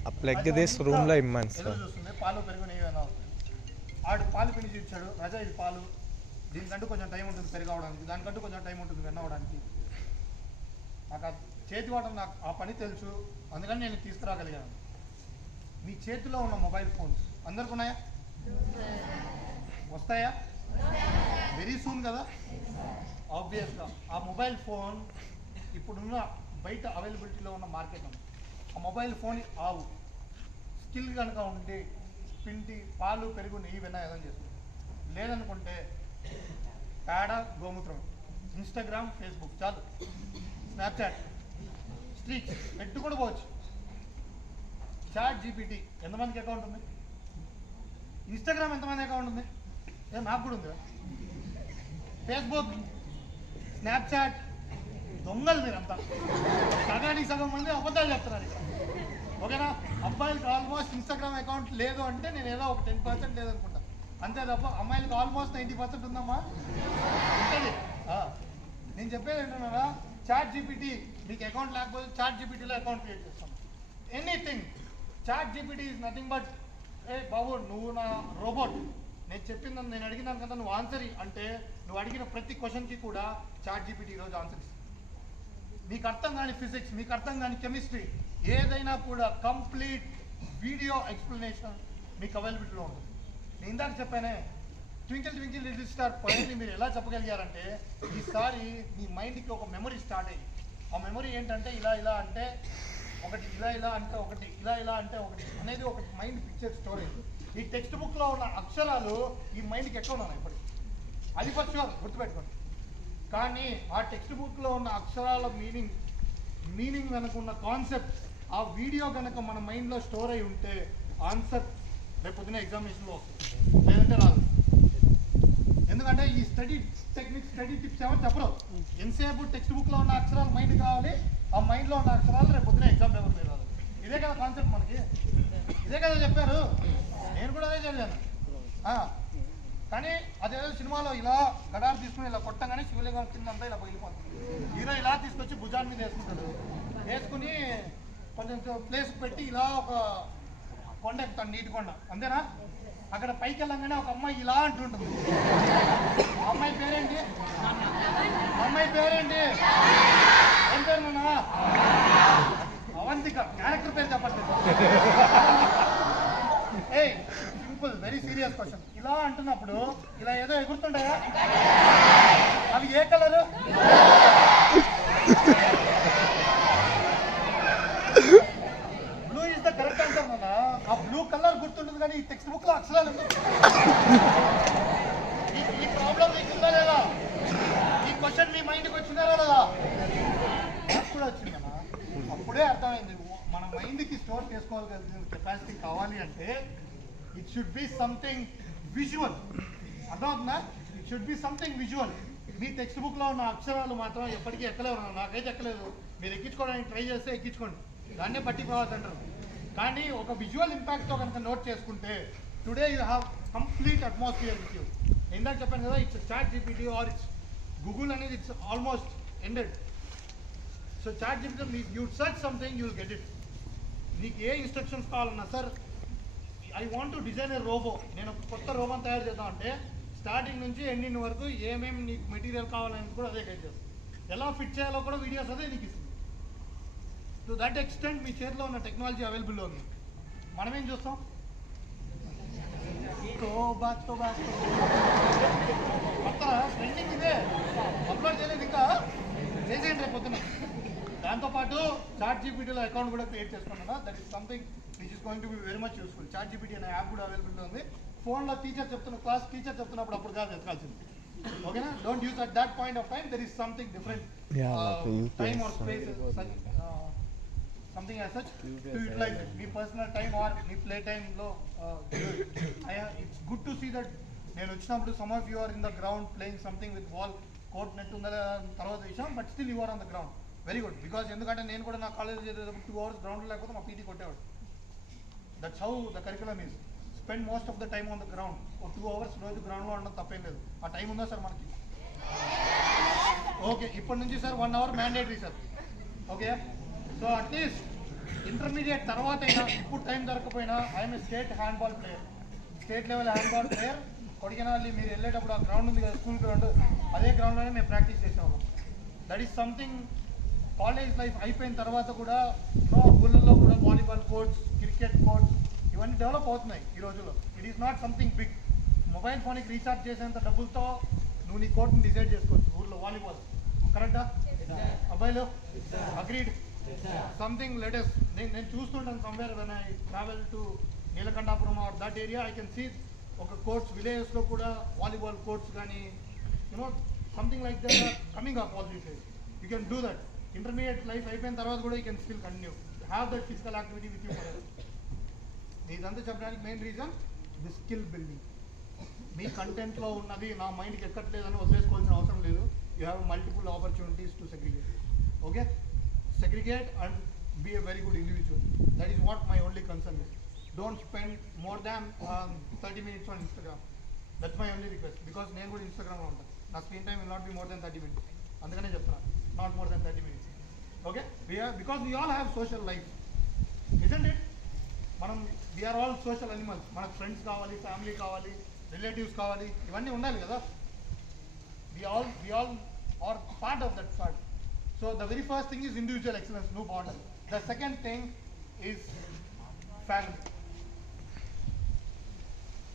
ఆ ప్లగ్ తీసి రూమ్ లో ఇమ్మని సార్ చూస్తుంది, పాలు, పెరుగు, నెయ్యి వెన్న వస్తాయి. ఆడు పాలు పిండి ఇచ్చాడు. రాజా ఇది పాలు, దీనికంటూ కొంచెం టైం ఉంటుంది పెరుగు అవడానికి, దానికంటూ కొంచెం టైం ఉంటుంది వెన్న అవడానికి. నాకు ఆ చేతి వాటం, నాకు ఆ పని తెలుసు, అందుకని నేను తీసుకురాగలిగాను. మీ చేతిలో ఉన్న మొబైల్ ఫోన్స్ అందరికి ఉన్నాయా? వస్తాయా? వెరీ సూన్ కదా. ఆబ్వియస్గా ఆ మొబైల్ ఫోన్ ఇప్పుడున్న బయట అవైలబిలిటీలో ఉన్న మార్కెట్ ఉంది. ఆ మొబైల్ ఫోన్ ఆవు స్కిల్ కనుక ఉంటే పిండి, పాలు, పెరుగు, నెయ్యి, వెన్న ఏదైనా చేస్తుంది. లేదనుకుంటే పేడ, గోమూత్రం, ఇన్స్టాగ్రామ్, ఫేస్బుక్ చాలు, స్నాప్చాట్, స్ట్రీక్ పెట్టు కూడా పోవచ్చు. చాట్ జీపీటీ ఎంతమందికి అకౌంట్ ఉంది? ఇన్స్టాగ్రామ్ ఎంతమంది అకౌంట్ ఉంది? నాకు కూడా ఉంది. ఫేస్బుక్, స్నాప్చాట్ దొంగలు మీరంతా. సగానికి సగం మంది అబద్ధాలు చెప్తున్నారు ఇక్కడ. ఓకేనా? అబ్బాయిలకి ఆల్మోస్ట్ ఇన్స్టాగ్రామ్ అకౌంట్ లేదు అంటే నేను ఏదో ఒక 10% లేదనుకుంటా, అంతే తప్ప అమ్మాయిలకి ఆల్మోస్ట్ 90% ఉందమ్మా, ఉంటుంది. నేను చెప్పేది ఏంటన్నారా, చాట్ జీపీటీ మీకు అకౌంట్ లేకపోతే చాట్ జీపీటీలో అకౌంట్ క్రియేట్ చేస్తాం. Anything. Chat GPT is nothing but, ఏ బాబు నువ్వు నా రోబోట్, నేను చెప్పిందని నేను అడిగిన దానికంతా నువ్వు ఆన్సర్ అంటే నువ్వు అడిగిన ప్రతి క్వశ్చన్కి కూడా చాట్ జీపీటీ ఈరోజు ఆన్సర్ ఇస్తుంది. మీకు అర్థం కాని ఫిజిక్స్, మీకు అర్థం కాని కెమిస్ట్రీ, ఏదైనా కూడా కంప్లీట్ వీడియో ఎక్స్ప్లెనేషన్ మీకు అవైలబిలిటీలో ఉంటుంది. నేను ఇందాక చెప్పానే, ట్వింకిల్ ట్వింకిల్ లిటిల్ స్టార్ పోయిని మీరు ఎలా చెప్పగలిగారంటే ఈసారి మీ మైండ్కి ఒక మెమరీ స్టార్ట్ అయ్యింది. ఆ మెమరీ ఏంటంటే ఇలా ఇలా అంటే ఒకటి, ఇలా ఇలా అంటే ఒకటి, ఇలా ఇలా అంటే ఒకటి అనేది ఒక మైండ్ పిక్చర్ స్టోరేజ్. ఈ టెక్స్ట్ బుక్లో ఉన్న అక్షరాలు ఈ మైండ్కి ఎక్కడ ఉన్నాయి ఇప్పుడు, అది ఫస్ట్ గుర్తుపెట్టుకోండి. కానీ ఆ టెక్స్ట్ బుక్లో ఉన్న అక్షరాల మీనింగ్ వెనక ఉన్న కాన్సెప్ట్ ఆ వీడియో కనుక మన మైండ్లో స్టోర్ అయి ఉంటే ఆన్సర్ రేపు పొద్దున ఎగ్జామినేషన్లో వస్తుంది, లేదంటే రాదు. ఎందుకంటే ఈ స్టడీ టెక్నిక్స్, స్టడీ టిప్స్ ఏమో చెప్పరు. ఎంతసేపు టెక్స్ట్ బుక్లో ఉన్న అక్షరాలు మైండ్ కావాలి, ఆ మైండ్లో ఉన్న అక్షరాలు రేపు పొద్దున ఎగ్జామ్ పేపర్ మీద రాదు. ఇదే కదా కాన్సెప్ట్ మనకి, ఇదే కదా చెప్పారు. నేను కూడా అదే చదివాను. కానీ అదేదో సినిమాలో ఇలా గడాలు తీసుకుని ఇలా కొట్టగానే శివలింగం కింద అంతా ఇలా పగిలిపోతుంది. హీరో ఇలా తీసుకొచ్చి భుజాన్ని మీద వేసుకుంటాడు, వేసుకుని కొంచెం ప్లేస్ పెట్టి ఇలా ఒక కొండ ఎక్కుతాడు, నీటి కొండ, అంతేనా? అక్కడ పైకి వెళ్ళంగానే ఒక అమ్మాయి ఇలా అంటుంటుంది. అమ్మాయి పేరేంటి? అమ్మాయి పేరేంటి? ఏం పేరు నాన్న? అవంతిక. క్యారెక్టర్ పేరు చెప్పట్లేదు. A simple, very serious question. ఇలా అంటున్నప్పుడు ఇలా ఏదో ఎగురుతుంటాయా? అవి ఏ colour? Blue is the correct answer నాన్న. ఆ బ్లూ కలర్ గుర్తుంటుంది కానీ ఈ టెక్స్ట్ బుక్ లో అక్షరాలు ఈ ప్రాబ్లం మీకు ఉందా లేదా? ఈ క్వశ్చన్ మీ మైండ్కి వచ్చిందా లేదా? నాకు కూడా వచ్చిందన్నా. అప్పుడే అర్థమైంది మన మైండ్కి స్టోర్ చేసుకోవాల్సిన కెపాసిటీ కావాలి అంటే it should be something visual. అర్థమవుతుందా? It should be something visual. మీ టెక్స్ట్ బుక్లో ఉన్న అక్షరాలు మాత్రం ఎప్పటికీ ఎక్కలేవు. నాకైతే ఎక్కలేదు. మీరు ఎక్కించుకోవడానికి ట్రై చేస్తే ఎక్కించుకోండి, దాన్నే బట్టి ప్రాసెస్ అంటారు. కానీ ఒక విజువల్ ఇంపాక్ట్తో కనుక నోట్ చేసుకుంటే today you have complete atmosphere with you. ఇందాక చెప్పాను కదా, it's chat GPT or it's Google అనేది it's almost ended. So chat GPT you search something you will get it. నీకు ఏ ఇన్స్ట్రక్షన్స్ కావాలన్నా, sir I want to design a robot, నేను ఒక కొత్త రోబోని తయారు చేద్దాం అంటే స్టార్టింగ్ నుంచి ఎండింగ్ వరకు ఏమేమి నీకు మెటీరియల్ కావాలని కూడా అదే గైడ్ చేస్తాం. ఎలా ఫిట్ చేయాలో కూడా వీడియోస్ అదే నీకు ఇస్తుంది. టు దట్ ఎక్స్టెంట్ మీ చేతిలో ఉన్న టెక్నాలజీ అవైలబుల్లో ఉంది. మనం ఏం చూస్తాం? కొత్త ట్రెండింగ్ ఇదే, అప్లోడ్ చేయలేదు ఇంకా, చేసేయండి రేపు పొద్దున. దాంతోపాటు చాట్ జీపీటీలో అకౌంట్ కూడా క్రియేట్ చేసుకున్నాను. That is something which is going to be very much useful. Chat GPT అనే యాప్ కూడా అవైలబుల్ ఉంది. ఫోన్లో టీచర్ చెప్తున్న క్లాస్ టీచర్ చెప్తున్నప్పుడు అప్పుడు కాదు ఎత్తుకాల్సింది. ఓకేనా? Don't use at that point of time. There is something different time or space, something as such to utilize it. Me personal time or me play time lo it's good to see that నేను వచ్చినప్పుడు some of you are in the ground playing something with ball, court net ఉందా తర్వాత విషయం, but still you are on the ground. Very good. Because ఎందుకంటే నేను కూడా నా college చేసేటప్పుడు 2 hours గ్రౌండ్ లేకపోతే మా పీటీ కొట్టేవాడు. That's how the curriculum is. Spend most of the time on the ground. ఒక 2 hours రోజు గ్రౌండ్లో ఉండడం తప్పేం లేదు. ఆ టైం ఉందా సార్ మనకి? ఓకే, ఇప్పటి నుంచి sir 1 hour mandatory sir. Okay, so at least intermediate తర్వాత అయినా, ఇప్పుడు టైం దొరకపోయినా, I'm a state handball player, state level handball player. కొడిగినాలి మీరు వెళ్ళేటప్పుడు ఆ గ్రౌండ్ ఉంది కదా, స్కూల్ గ్రౌండ్, అదే గ్రౌండ్లోనే మేము ప్రాక్టీస్ చేసాము. That is something. College life అయిపోయిన తర్వాత కూడా ఊళ్ళల్లో కూడా వాలీబాల్ కోర్ట్స్, క్రికెట్ కోర్ట్స్ ఇవన్నీ డెవలప్ అవుతున్నాయి ఈ రోజుల్లో. It is not something big. Mobile ఫోన్కి రీఛార్జ్ చేసేంత డబ్బులతో నువ్వు నీ కోర్ట్ని డిసైడ్ చేసుకోవచ్చు ఊళ్ళో వాలీబాల్. కరెక్టా అబ్బాయిలు? అగ్రీడ్. Something latest. నేను చూస్తుంటాను somewhere when I travel to Neelakantapuram or that area, I can see ఒక కోర్ట్స్ విలేజెస్లో కూడా వాలీబాల్ కోర్ట్స్ కానీ you know something like that are coming up all these days. You can do that. Intermediate life అయిపోయిన తర్వాత కూడా you can still continue have that physical activity with you forever. ఇదంతా చెప్పడానికి main reason the skill building. మీ కంటెంట్లో ఉన్నది నా మైండ్కి ఎక్కట్లేదని వదిలేసుకోవాల్సిన అవసరం లేదు. You have multiple opportunities to segregate. Okay, segregate and be a very good individual. That is what my only concern is. Don't spend more than 30 minutes on Instagram. That's my only request. Because నేను కూడా ఇన్స్టాగ్రామ్లో ఉంటాను. నా screen time will not be more than 30 minutes. అందుకనే చెప్తున్నా, not more than 30 minutes. Okay? Because we all have social life. Isn't it? we are all social animals. మనకు friends కావాలి, family కావాలి, రిలేటివ్స్ కావాలి, ఇవన్నీ ఉండాలి కదా. We all are part of that part. So the very first thing is individual excellence, no border. The second thing is family.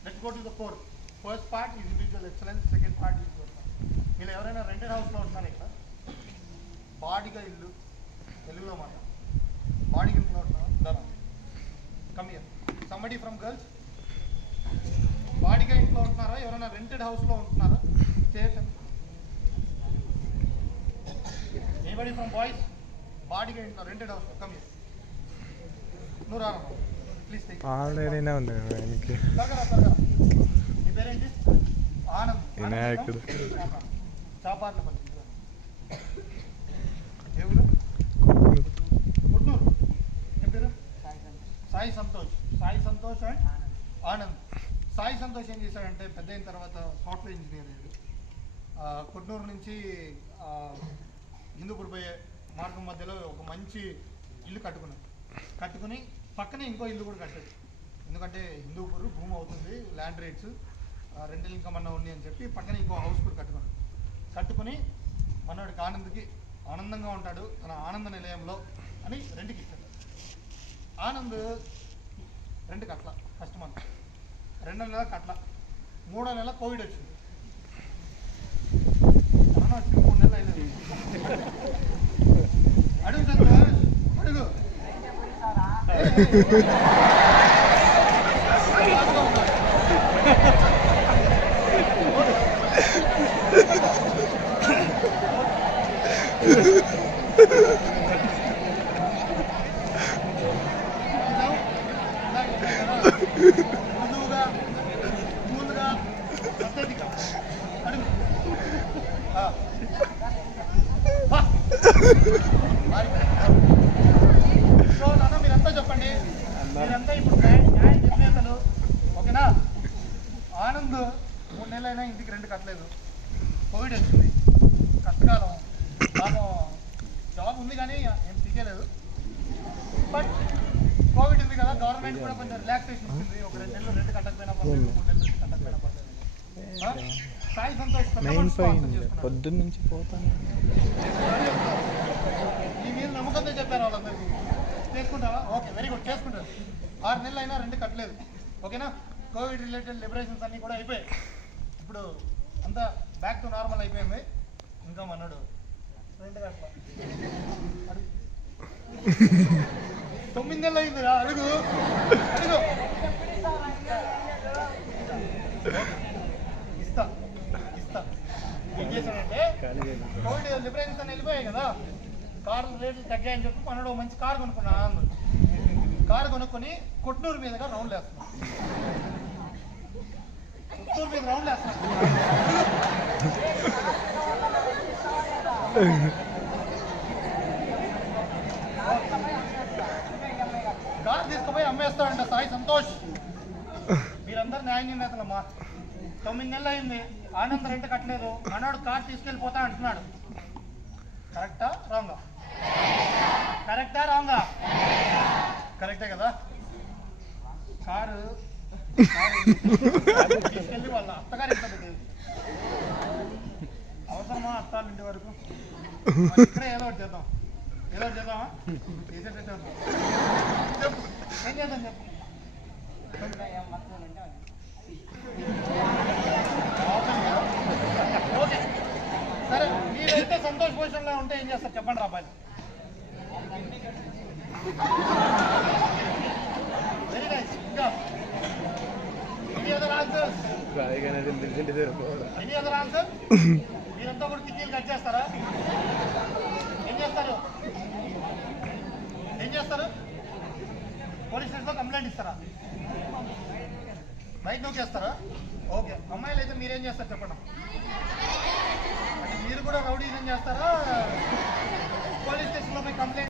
Let's go to the core. First part is individual excellence, second part is మీరు ఎవరైనా rented హౌస్లో ఉంటున్నారు ఇక్కడ బాడీగా ఇల్లు తెలుగులో మాట బాడీగా ఇంట్లో ఉంటున్నారా దాని come here somebody from girls బాడీగా ఇంట్లో ఉంటున్నారా ఎవరైనా రెంటెడ్ హౌస్లో ఉంటున్నారా చేయొచ్చండి ఎనీబడి ఫ్రమ్ బాయ్స్ బాడీగా ఇంట్లో రెంటెడ్ హౌస్లో కమ్ హియర్ నువ్వు రారా ప్లీజ్ టేక్ ఆల్రెడీనే ఉంది కదా ఆయనకి. త్వరగా నీ పేరేంటి ఆనంద్ వినాయకుడు. చాపాట్లపల్లి ఏ ఊరు గుంటూరు ఏం పేరు సాయి సంతోష్ అండ్ ఆనంద్ సాయి సంతోష్ ఏం చేశాడంటే పెద్ద అయిన తర్వాత సాఫ్ట్వేర్ ఇంజనీర్ కొట్నూరు నుంచి హిందూపూర్ పోయే మార్గం మధ్యలో ఒక మంచి ఇల్లు కట్టుకుని పక్కనే ఇంకో ఇల్లు కూడా కట్టాడు ఎందుకంటే హిందూపూర్ భూమి అవుతుంది ల్యాండ్ రేట్స్ రెంటల్ ఇన్కమ్ అన్న ఉంది అని చెప్పి పక్కనే ఇంకో హౌస్ కూడా కట్టుకుని మనవాడికి ఆనందంగా ఉంటాడు తన ఆనంద నిలయంలో అని రెంట్కి ఇచ్చాడు. ఆనంద్ రెంట్ కట్ల ఫస్ట్ మంత్ 2వ నెల కట్ల 3వ నెల కోవిడ్ వచ్చింది కరోనా వచ్చి 3 నెలలు అయినది అడుగు సంతోష్ అడుగు ముందుగా పద్ధతిగా అడుగు సో నాన్న మీరంతా చెప్పండి మీరంతా ఇప్పుడు న్యాయం చెప్పేతలు ఓకేనా ఆనంద్ 3 నెలలైనా ఇంటికి రెంట్ కట్టలేదు కోవిడ్ వచ్చింది కష్టకాలం పాపం జాబ్ ఉంది కానీ ఏం తీయలేదు బట్ కోవిడ్ ఉంది కదా గవర్నమెంట్ కూడా కొంచెం రిలాక్సేషన్ ఇచ్చింది ఒక 2 నెలలు రెంట్ కట్టకపోయినా పర్లేదు 3 నెలలు రెంట్ కట్టకపోయినా పర్లేదు సాయి సంతోష్ పొద్దున్న నుంచి పోతాను ఈ మీద నమ్మకంతో చెప్పారు వాళ్ళందరికీ చేసుకుంటావా ఓకే వెరీ గుడ్ చేసుకుంటారు 6 నెలలు అయినా రెంట్ కట్టలేదు ఓకేనా కోవిడ్ రిలేటెడ్ లిబరేషన్స్ అన్నీ కూడా అయిపోయాయి ఇప్పుడు అంతా బ్యాక్ టు నార్మల్ అయిపోయింది ఇంకా మన్నాడు రెంట్ కట్ల 9 నెలలు అయింది అడుగు ఇస్తా ఏం చేశాడంటే కోవిడ్ లిబరేషన్స్ అని వెళ్ళిపోయాయి కదా కార్లు రేట్లు తగ్గాయని చెప్పి మనడు మంచి కారు కొనుక్కున్నా కారు కొనుక్కొని కొట్నూరు మీదుగా రౌండ్లు వేస్తున్నాం కొట్నూరు మీద రౌండ్లు వేస్తున్నాం కారు తీసుకుపోయి అమ్మేస్తాడంట సాయి సంతోష్ మీరందరూ న్యాయ నిర్ణేతలమ్మా 9 నెలలు అయింది ఆనంద్ రెంట్ కట్టలేదు మనోడు కార్ తీసుకెళ్ళిపోతా అంటున్నాడు కరెక్టా రాంగా కరెక్టే కదా కారు తీసుకెళ్ళి వాళ్ళ అత్తగారి ఇంట్లో పెట్టేది అవసరమా అత్తాల ఇంటి వరకు ఇక్కడే ఏదో ఒకటి చేద్దామా చేసేటట్టు చెప్పు ఏం చేద్దాం చెప్పు ఓకే సరే మీరైతే సంతోష్ పొజిషన్లో ఉంటే ఏం చేస్తారు చెప్పండి రా అబ్బాయి వెరీ నైస్ ఇంకా ఎనీ అదర్ ఆన్సర్స్ మీరంతా కూడా టిక్కీలు కట్ చేస్తారా ఏం చేస్తారు పోలీస్ స్టేషన్లో కంప్లైంట్ ఇస్తారా బైక్ నొక్కేస్తారా ఓకే అమ్మాయిలు అయితే మీరేం చేస్తారు చెప్పండి మీరు కూడా రౌడీజం చేస్తారా పోలీస్ స్టేషన్లో పోయి కంప్లైంట్